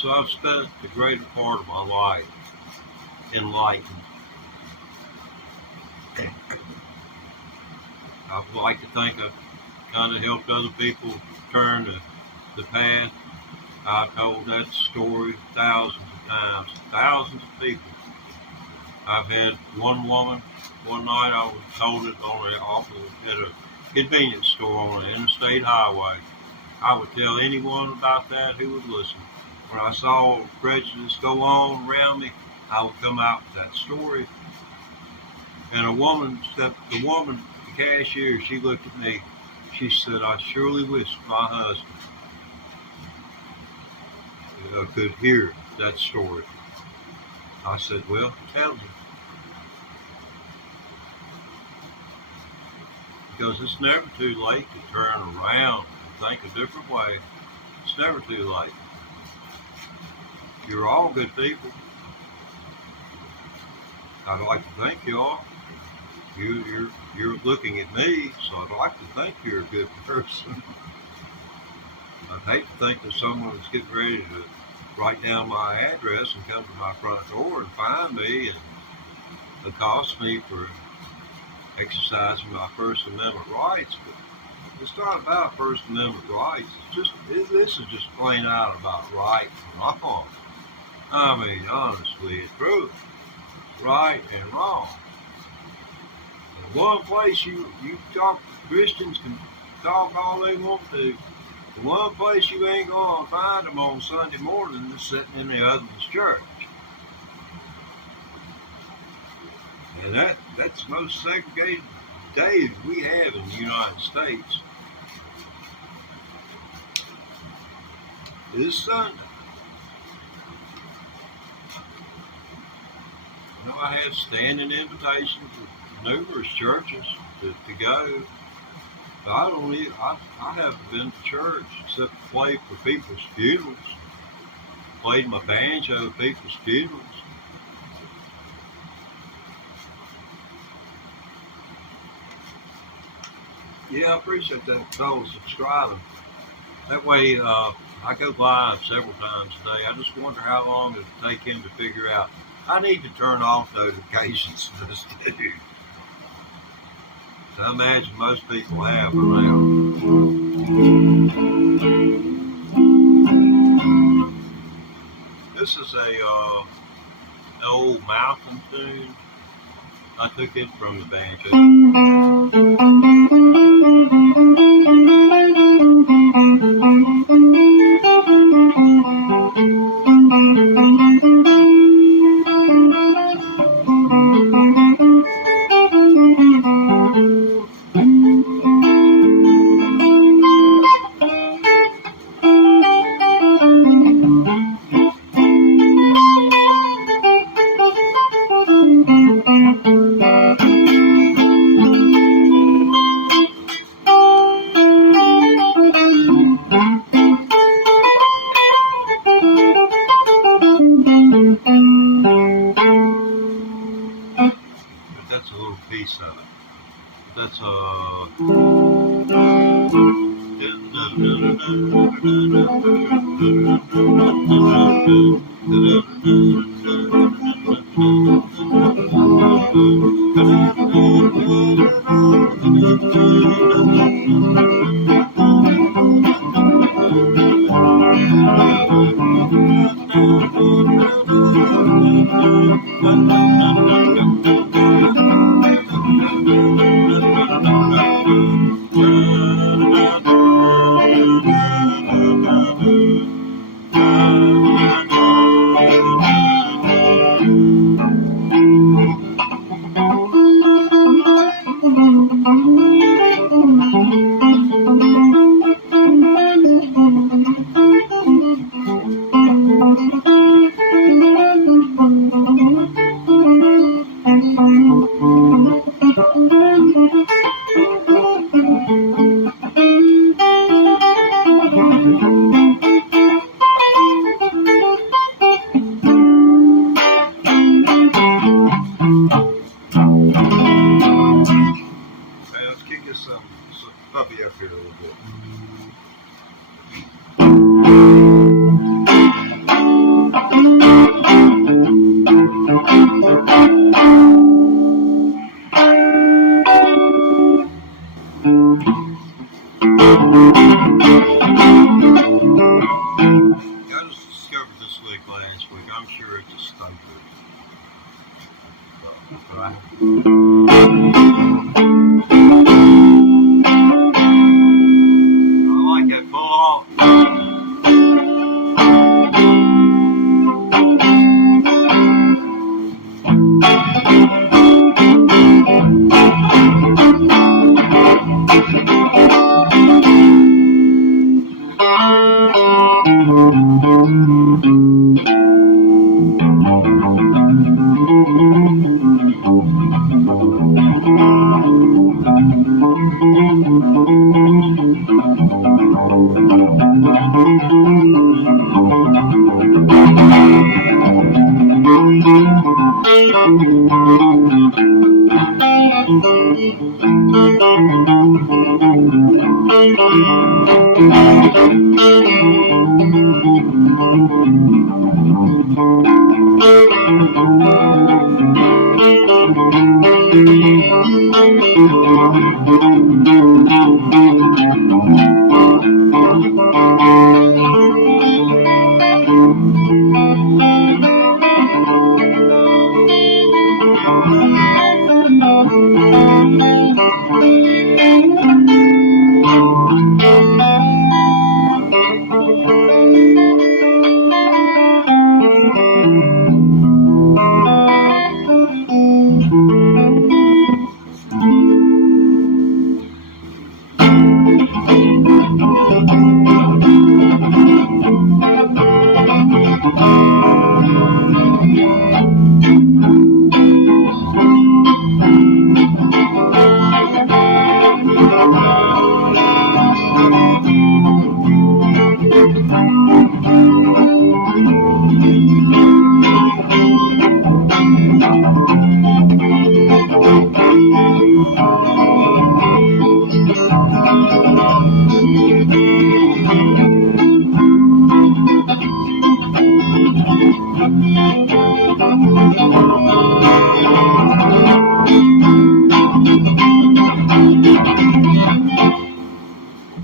So I've spent the greater part of my life enlightened. I would like to think I've kind of helped other people turn the path. I've told that story thousands of times, thousands of people. I've had one woman, one night I was told it at a convenience store on an interstate highway. I would tell anyone about that who would listen. When I saw prejudice go on around me, I would come out with that story. And the cashier, she looked at me. She said, "I surely wish my husband could hear that story." I said, "Well, tell me." Because it's never too late to turn around and think a different way. It's never too late. You're all good people. I'd like to think you are. You're looking at me, so I'd like to think you're a good person. I'd hate to think that someone's getting ready to write down my address and come to my front door and find me and accost me for exercising my First Amendment rights. But it's not about First Amendment rights. This is just plain out about right and wrong. I mean, honestly, it's true. Right and wrong. In one place you talk, Christians can talk all they want to. In one place you ain't gonna find them on Sunday morning sitting in the other's church. And that's the most segregated day we have in the United States. This Sunday. You know, I have standing invitations to numerous churches to go. But I haven't been to church except to play for people's funerals. Played my banjo at people's funerals. Yeah, I appreciate that fellow subscribing. That way, I go live several times a day. I just wonder how long it would take him to figure out. I need to turn off notifications for this too. I imagine most people have around. This is an old mountain tune. I took it from the banjo. That's a little piece of it. That's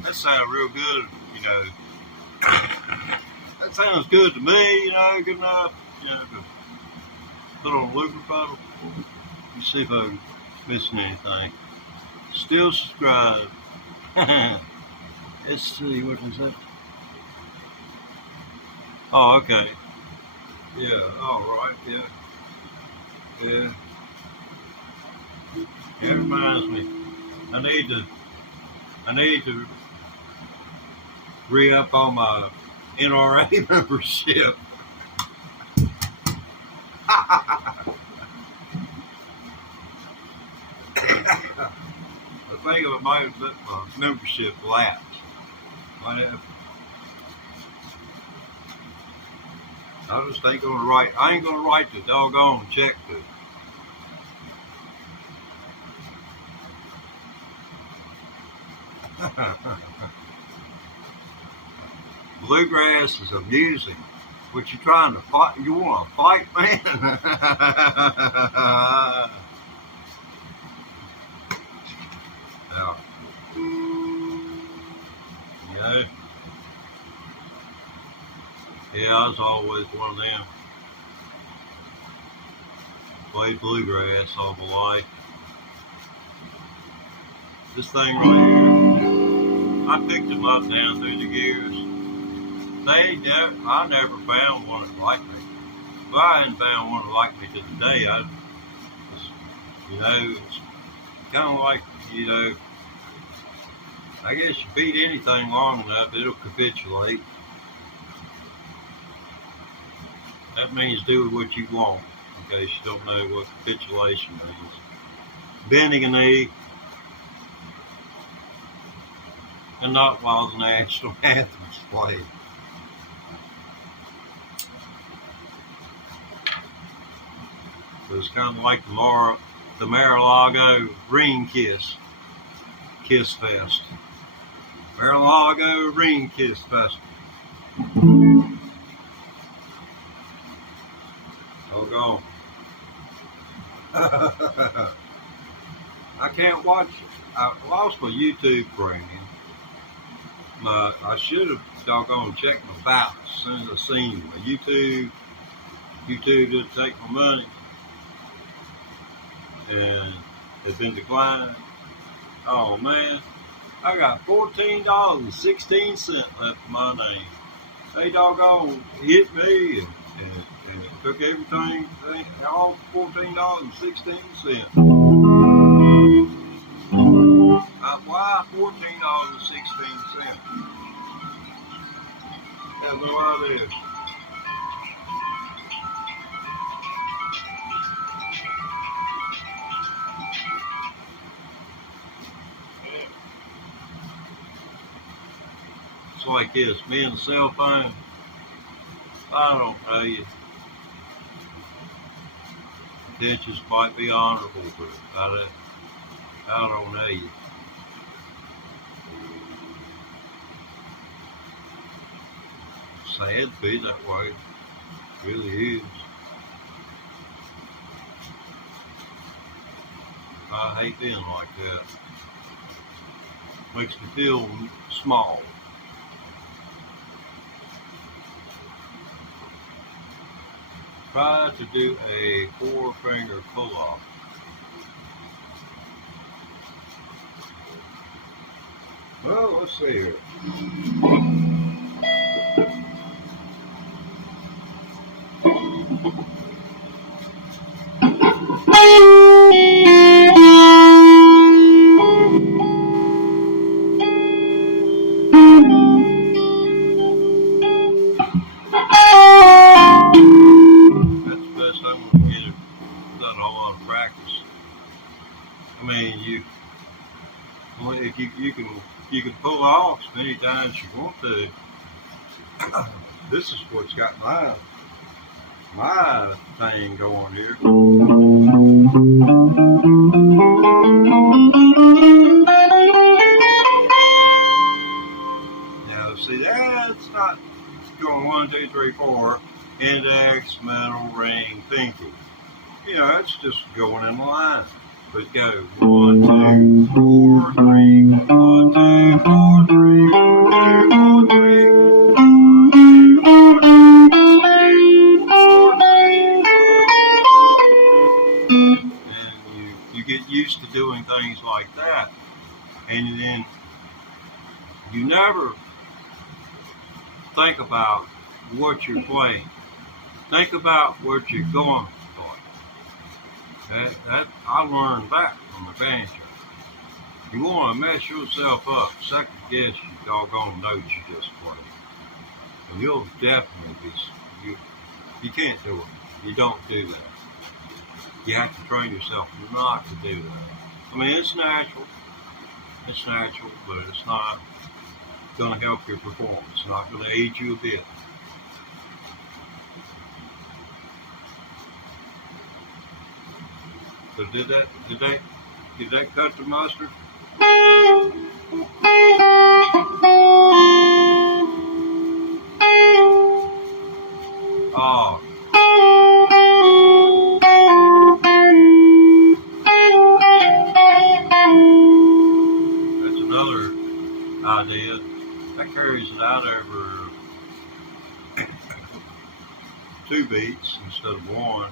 That sounds real good, you know. That sounds good to me, you know, good enough, you know, to put on a looper puddle. Let me see if I'm missing anything. Still subscribe. Let's see, what is that? Oh, okay. Yeah, all right, yeah. Yeah. It reminds me. I need to re-up on my NRA membership. I think of my membership lapse. I just ain't gonna write. I ain't gonna write the doggone check to. Bluegrass is amusing. What you trying to fight? You want to fight, man? Yeah. Yeah. Yeah, I was always one of them. Played bluegrass all my life. This thing right here, I picked them up down through the years. I never found one that liked me. Well, I hadn't found one that liked me to today. You know, it's kind of like, you know, I guess you beat anything long enough, it'll capitulate. That means do what you want, in case you don't know what capitulation means. Bending a knee, and not while the national anthem's played. So it's kind of like the Mar-a-Lago Ring Kiss Fest. Mar-a-Lago Ring Kiss Festival. Oh, go. I can't watch. I lost my YouTube premium. I should have doggone checked my balance as soon as I seen my YouTube didn't take my money, and it's been declining. Oh man, I got $14.16 left in my name. They doggone hit me and took everything, all $14.16. Why $14.16? I have no idea. It's like this. Me and the cell phone, I don't know you. Intentions might be honorable, but I don't know you. Sad to be that way. It really is. I hate being like that. Makes me feel small. Try to do a 4-finger pull-off. Well, let's see here. That's the best I'm going to get it. Done a whole lot of practice. I mean, if you can pull off as many times as you want to. This is what's got my thing going here. Now, see, that's not going 1, 2, 3, 4, index, middle, ring, pinky. You know, it's just going in line. But go 1, 2, 4, 3, 1, 2, 4, 3, 1, 2, 4, 3. You get used to doing things like that, and then you never think about what you're playing. Think about what you're going to play. That I learned that from the banjo. You want to mess yourself up, second guess you doggone notes you just played, and you'll definitely be. You can't do it. You don't do that. You have to train yourself not to do that. I mean, it's natural. It's natural, but it's not going to help your performance. It's not going to aid you a bit. So did that cut the mustard? Oh. That's another idea. That carries it out over 2 beats instead of 1.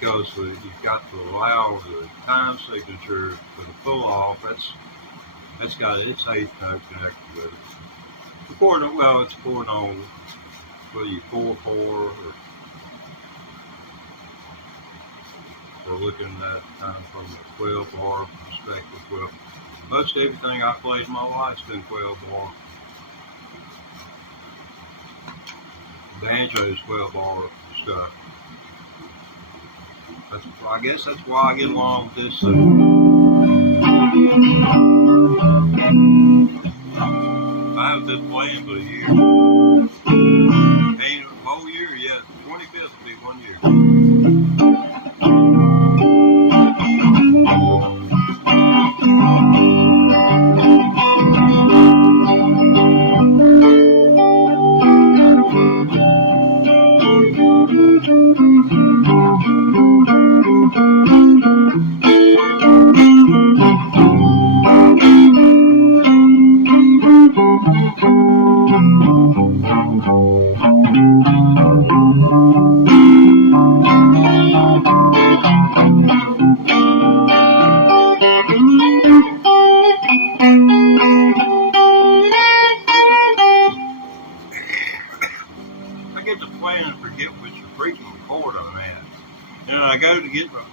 Because you've got to allow the time signature for the pull off. That's got its 8th note connected with it. The chord, well, it's chord on whether you 4/4 or we're looking at kind of from the 12-bar perspective. Well, most everything I played in my life's been 12-bar. Banjo's 12-bar stuff. I guess that's why I get along with this. I haven't been playing but a year. Ain't a whole year yet. 25th will be 1 year.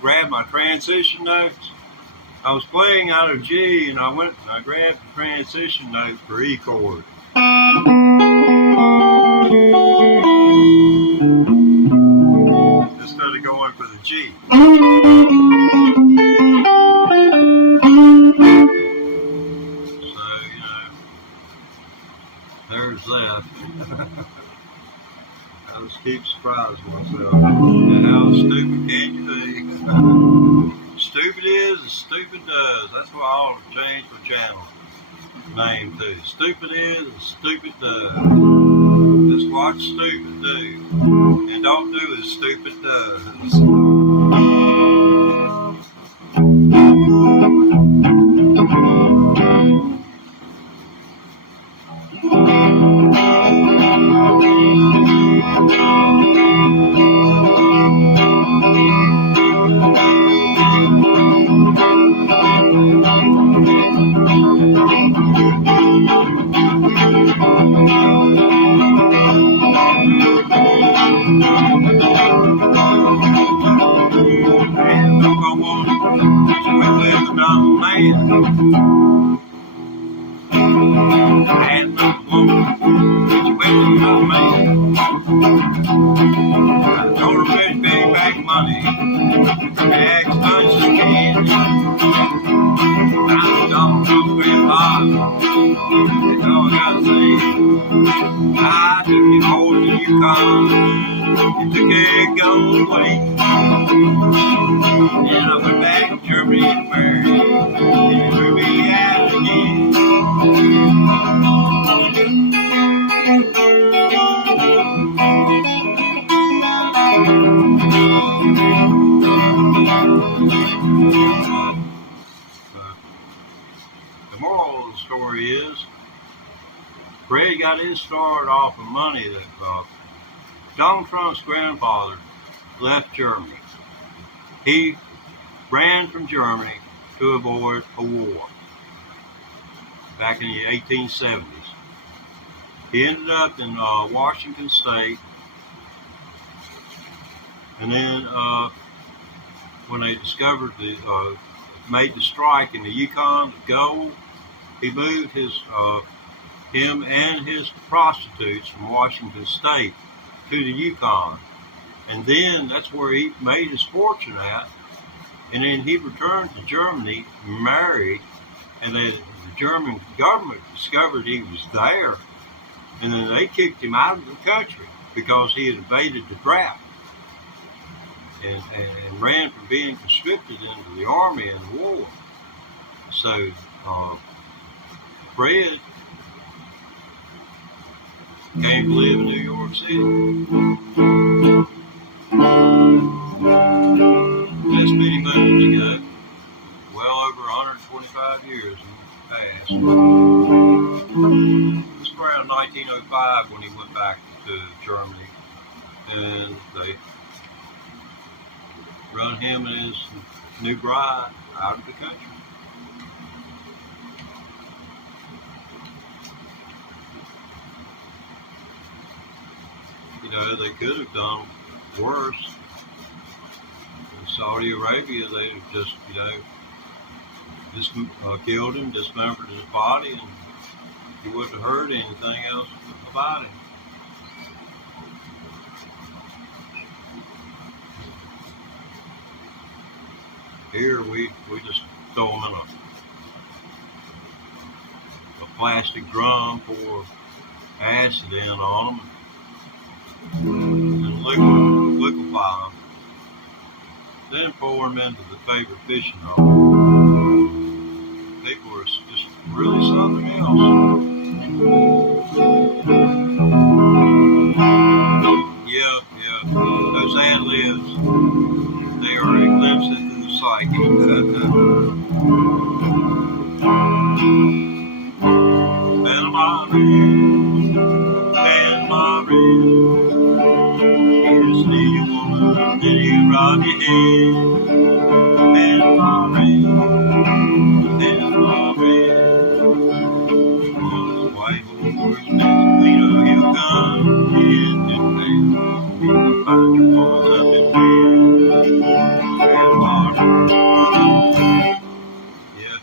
Grab my transition notes. I was playing out of G and I went and I grabbed the transition note for E chord. Instead of going for the G. So, there's that. I just keep surprising myself. How stupid can you be? Stupid is as stupid does. That's why I ought to change my channel name to. Stupid is as stupid does. Just watch stupid do. And don't do as stupid does. I took you more than you come. You took it going away. And I went back to Germany and married. And you threw me out again. The moral of the story is, Fred got his start off of money that Donald Trump's grandfather left Germany. He ran from Germany to avoid a war back in the 1870s. He ended up in Washington State, and then when they discovered made the strike in the Yukon, the gold, he moved him and his prostitutes from Washington State to the Yukon. And then that's where he made his fortune at. And then he returned to Germany, married, and then the German government discovered he was there. And then they kicked him out of the country because he had evaded the draft and ran from being conscripted into the army and the war. So Fred came to live in New York City. That's many moons ago, well over 125 years in the past. It was around 1905 when he went back to Germany, and they run him and his new bride out of the country. You know, they could have done worse. In Saudi Arabia, they have just, killed him, dismembered his body, and you wouldn't have heard anything else about him. Here, we just throw them in a plastic drum, pour acid in on them, and liquefy them. Then pour them into the favorite fishing hole. People are just really something else. Yeah, those ad-libs, they are a glimpse into the psyche. Panama Red, Panama Red. You see a woman, did you rob your head? Panama Red, Panama Red. Oh, white horse, Mexico, he'll come in town. He'll find your boys up in bed. Panama Red. Yeah.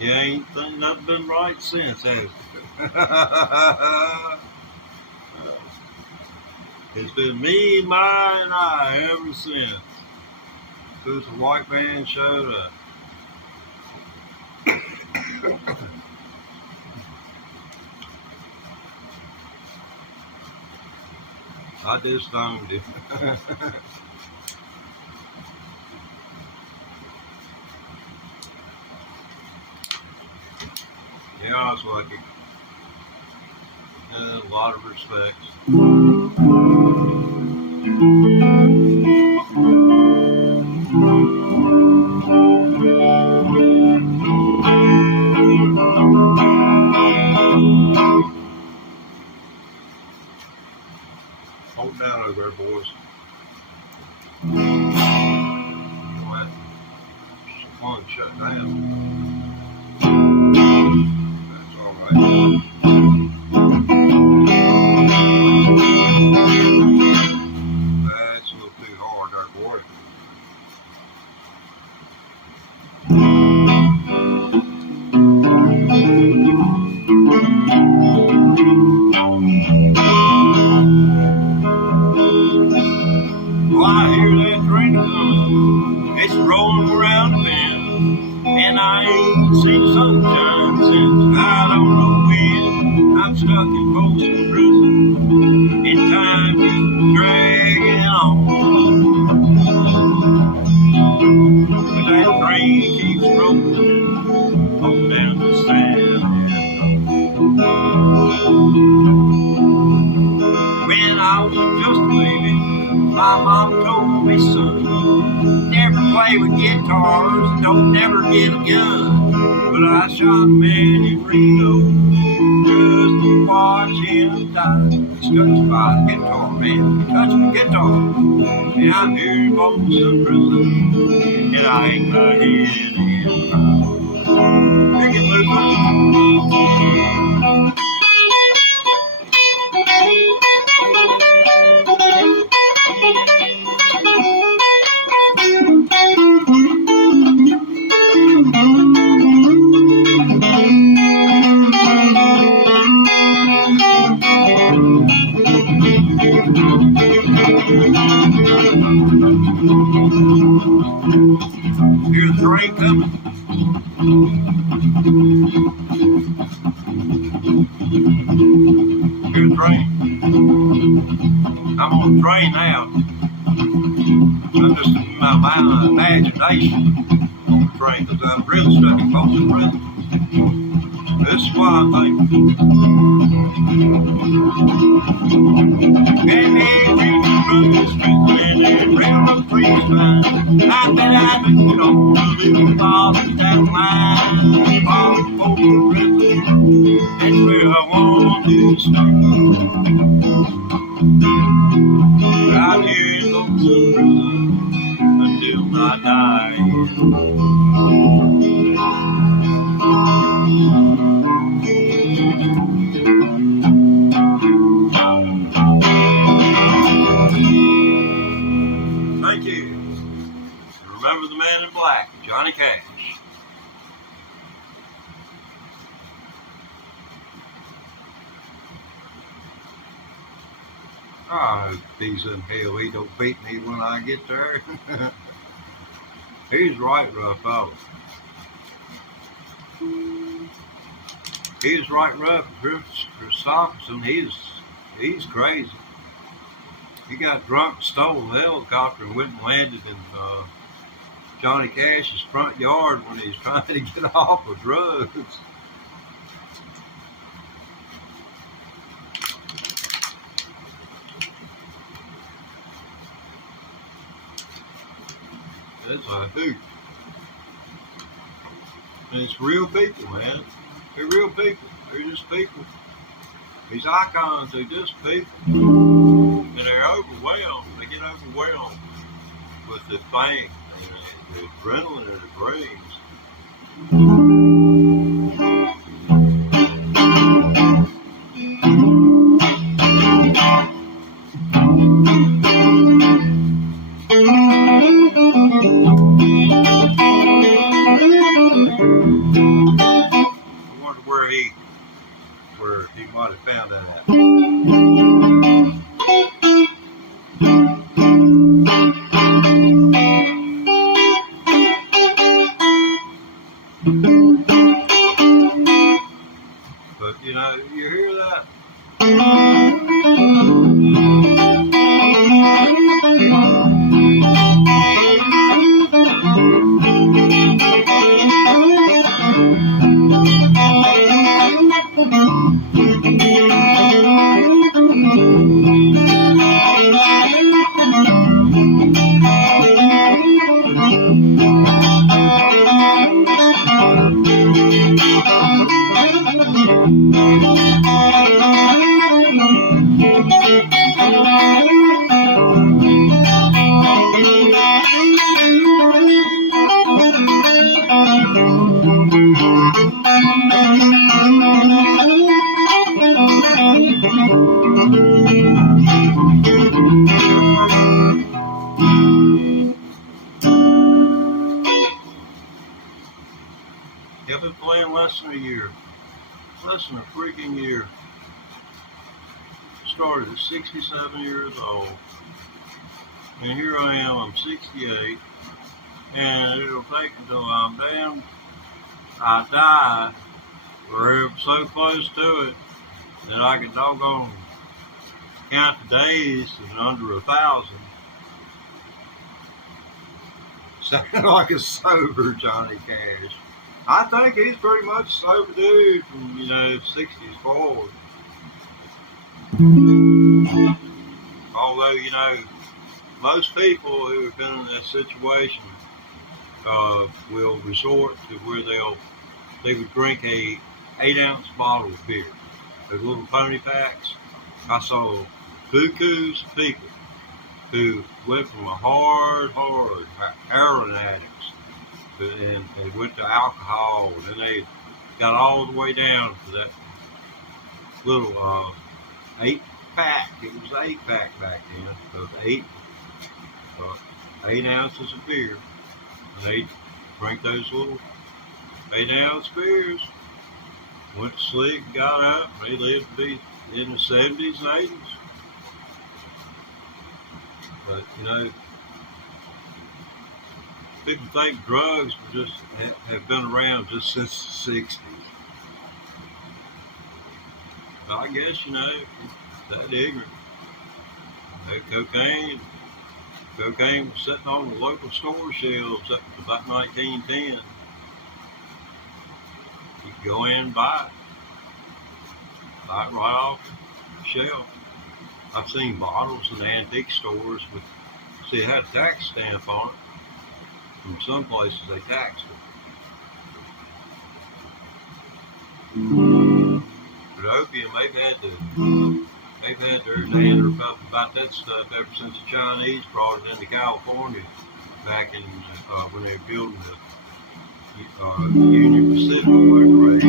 You ain't done nothing right since, has it? It's been me, my, and I ever since. Since the white man showed up. I just owned it. Yeah, I was lucky. In a lot of respects. Hold down over there, boys. Someone shut down. That's all right. That's a little too hard there, boy. Well, I hear that train coming. It's rolling around the bend, and I ain't seen sunshine since I don't know when. I'm stuck in Folsom Prison, and time is dragging on. But that train keeps rolling on down the San Antonio. When I was just a baby, my mom told me, son, never play with guitars, don't never get a gun. But I shot a man in Reno just to watch him die. He's touched by the guitar, man, touched the guitar. And I'm here in Folsom Prison, and I hang my head and cry. Take it, Luther. Here's the train coming. Here's the train. I'm on the train now. I'm just in my imagination on the train because I'm really stuck in Folsom Prison. This is what I think. Can they reach from this prison and then railroad trees fine? I bet I've been known to live above that line. Folsom Prison, that's where I want to stay. Out here in Folsom Prison until I die. Thank you. Remember the Man in Black, Johnny Cash. Oh, he's in hell. He don't beat me when I get there. He's right rough out. He's right rough. Christopherson, he's crazy. He got drunk and stole the helicopter and went and landed in Johnny Cash's front yard when he was trying to get off of drugs. It's a hoot. And it's real people, man. They're real people. They're just people. These icons are just people. And they're overwhelmed. They get overwhelmed with the fame and the adrenaline that it brings. I wonder where he might have found that at. But you know, you hear that? I've been playing less than a year. Less than a freaking year. Started at 67 years old. And here I am, I'm 68. And it'll take until I'm damn, I die, or so close to it, that I can doggone count the days in under 1,000. Sounding like a sober Johnny Cash. I think he's pretty much a sober dude from, 60s forward. Although, most people who have been in that situation will resort to where they would drink a 8-ounce bottle of beer. Those little pony packs. I saw bukus of people who went from a hard heroin addicts and they went to alcohol, and then they got all the way down to that little 8-pack. It was an 8-pack back then, of 8 ounces of beer. And they drank those little 8-ounce beers, went to sleep, got up, and they lived to be in the 70s and 80s. But, people think drugs have been around just since the 60s. But I guess, that ignorant. Cocaine was sitting on the local store shelves up to about 1910. You could go in and buy it. Buy it right off the shelf. I've seen bottles in antique stores it had a tax stamp on it. In some places they taxed it. But opium, they've had their dander about that stuff ever since the Chinese brought it into California back in when they were building the Union Pacific Railway.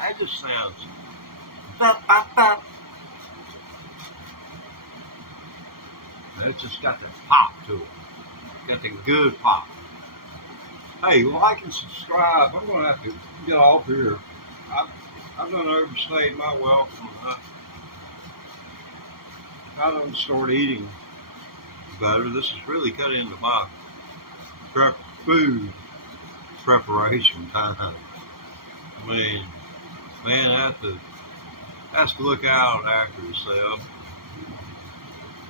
That just sounds. It's just got the pop to it. Got the good pop. Hey, like and subscribe. I'm going to have to get off here. I've done overstayed my welcome. I don't start eating better. This is really cut into my food preparation time. I mean, man, has to look out after yourself.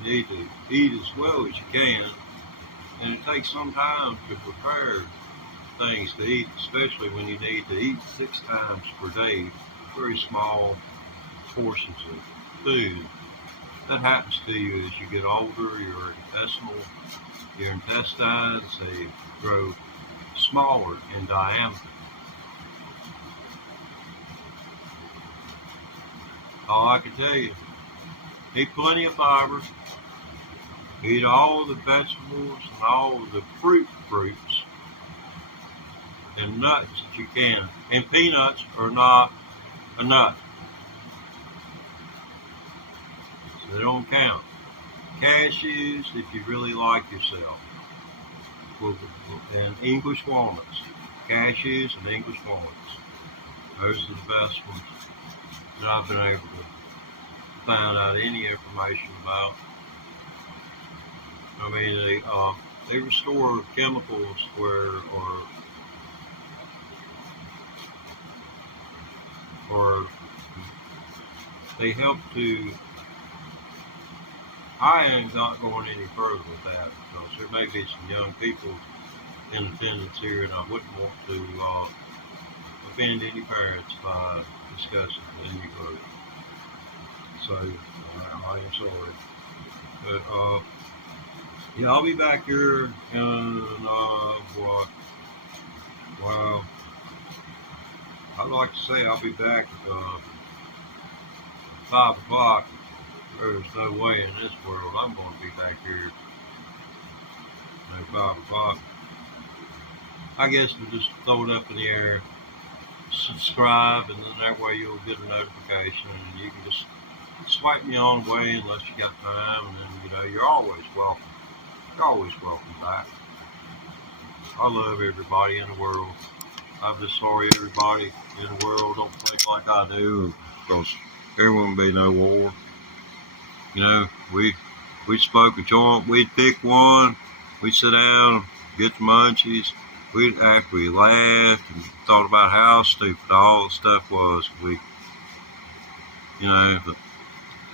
You need to eat as well as you can, and it takes some time to prepare things to eat, especially when you need to eat 6 times per day, very small portions of food. That happens to you as you get older. Your intestines, they grow smaller in diameter. All I can tell you, eat plenty of fiber, eat all of the vegetables and all of the fruits and nuts that you can. And peanuts are not a nut, so they don't count. Cashews, if you really like yourself, and English walnuts. Cashews and English walnuts. Those are the best ones that I've been able to find out any information about. I mean, they restore chemicals or they help to. I am not going any further with that because there may be some young people in attendance here, and I wouldn't want to offend any parents by discussing any further. So I am sorry, but yeah, I'll be back here in what? Well, I'd like to say I'll be back at 5 o'clock. There's no way in this world I'm going to be back here at 5 o'clock. I guess we'll just throw it up in the air, subscribe, and then that way you'll get a notification, and you can just swipe me on the way unless you got time, and then, you're always welcome. You're always welcome back. I love everybody in the world. I'm just sorry everybody in the world don't think like I do, because there won't be no war. We smoke a joint, we'd pick one, we'd sit down, get the munchies. After we laughed and thought about how stupid all the stuff was, but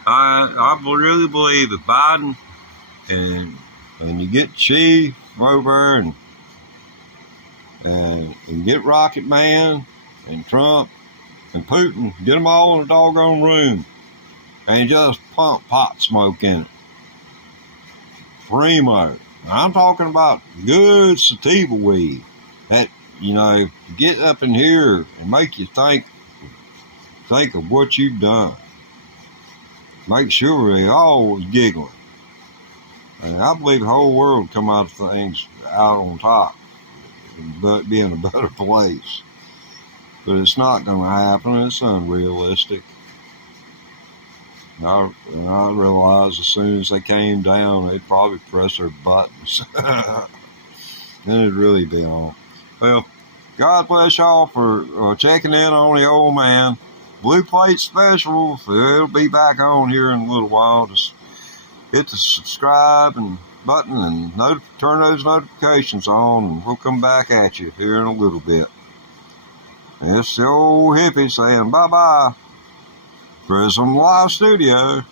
I really believe that Biden and you get Xi over and get Rocket Man and Trump and Putin, get them all in a doggone room and just pump pot smoke in it. Primo. I'm talking about good sativa weed that, get up in here and make you think of what you've done. Make sure they always giggling. And I believe the whole world come out of things out on top, but be in a better place. But it's not going to happen. It's unrealistic. I realized as soon as they came down, they'd probably press their buttons. And it'd really be on. Well, God bless y'all for checking in on the old man. Blue Plate Special, it'll be back on here in a little while. Just hit the subscribe and button and turn those notifications on, and we'll come back at you here in a little bit. And it's the old hippie saying bye-bye. Prism Live Studio.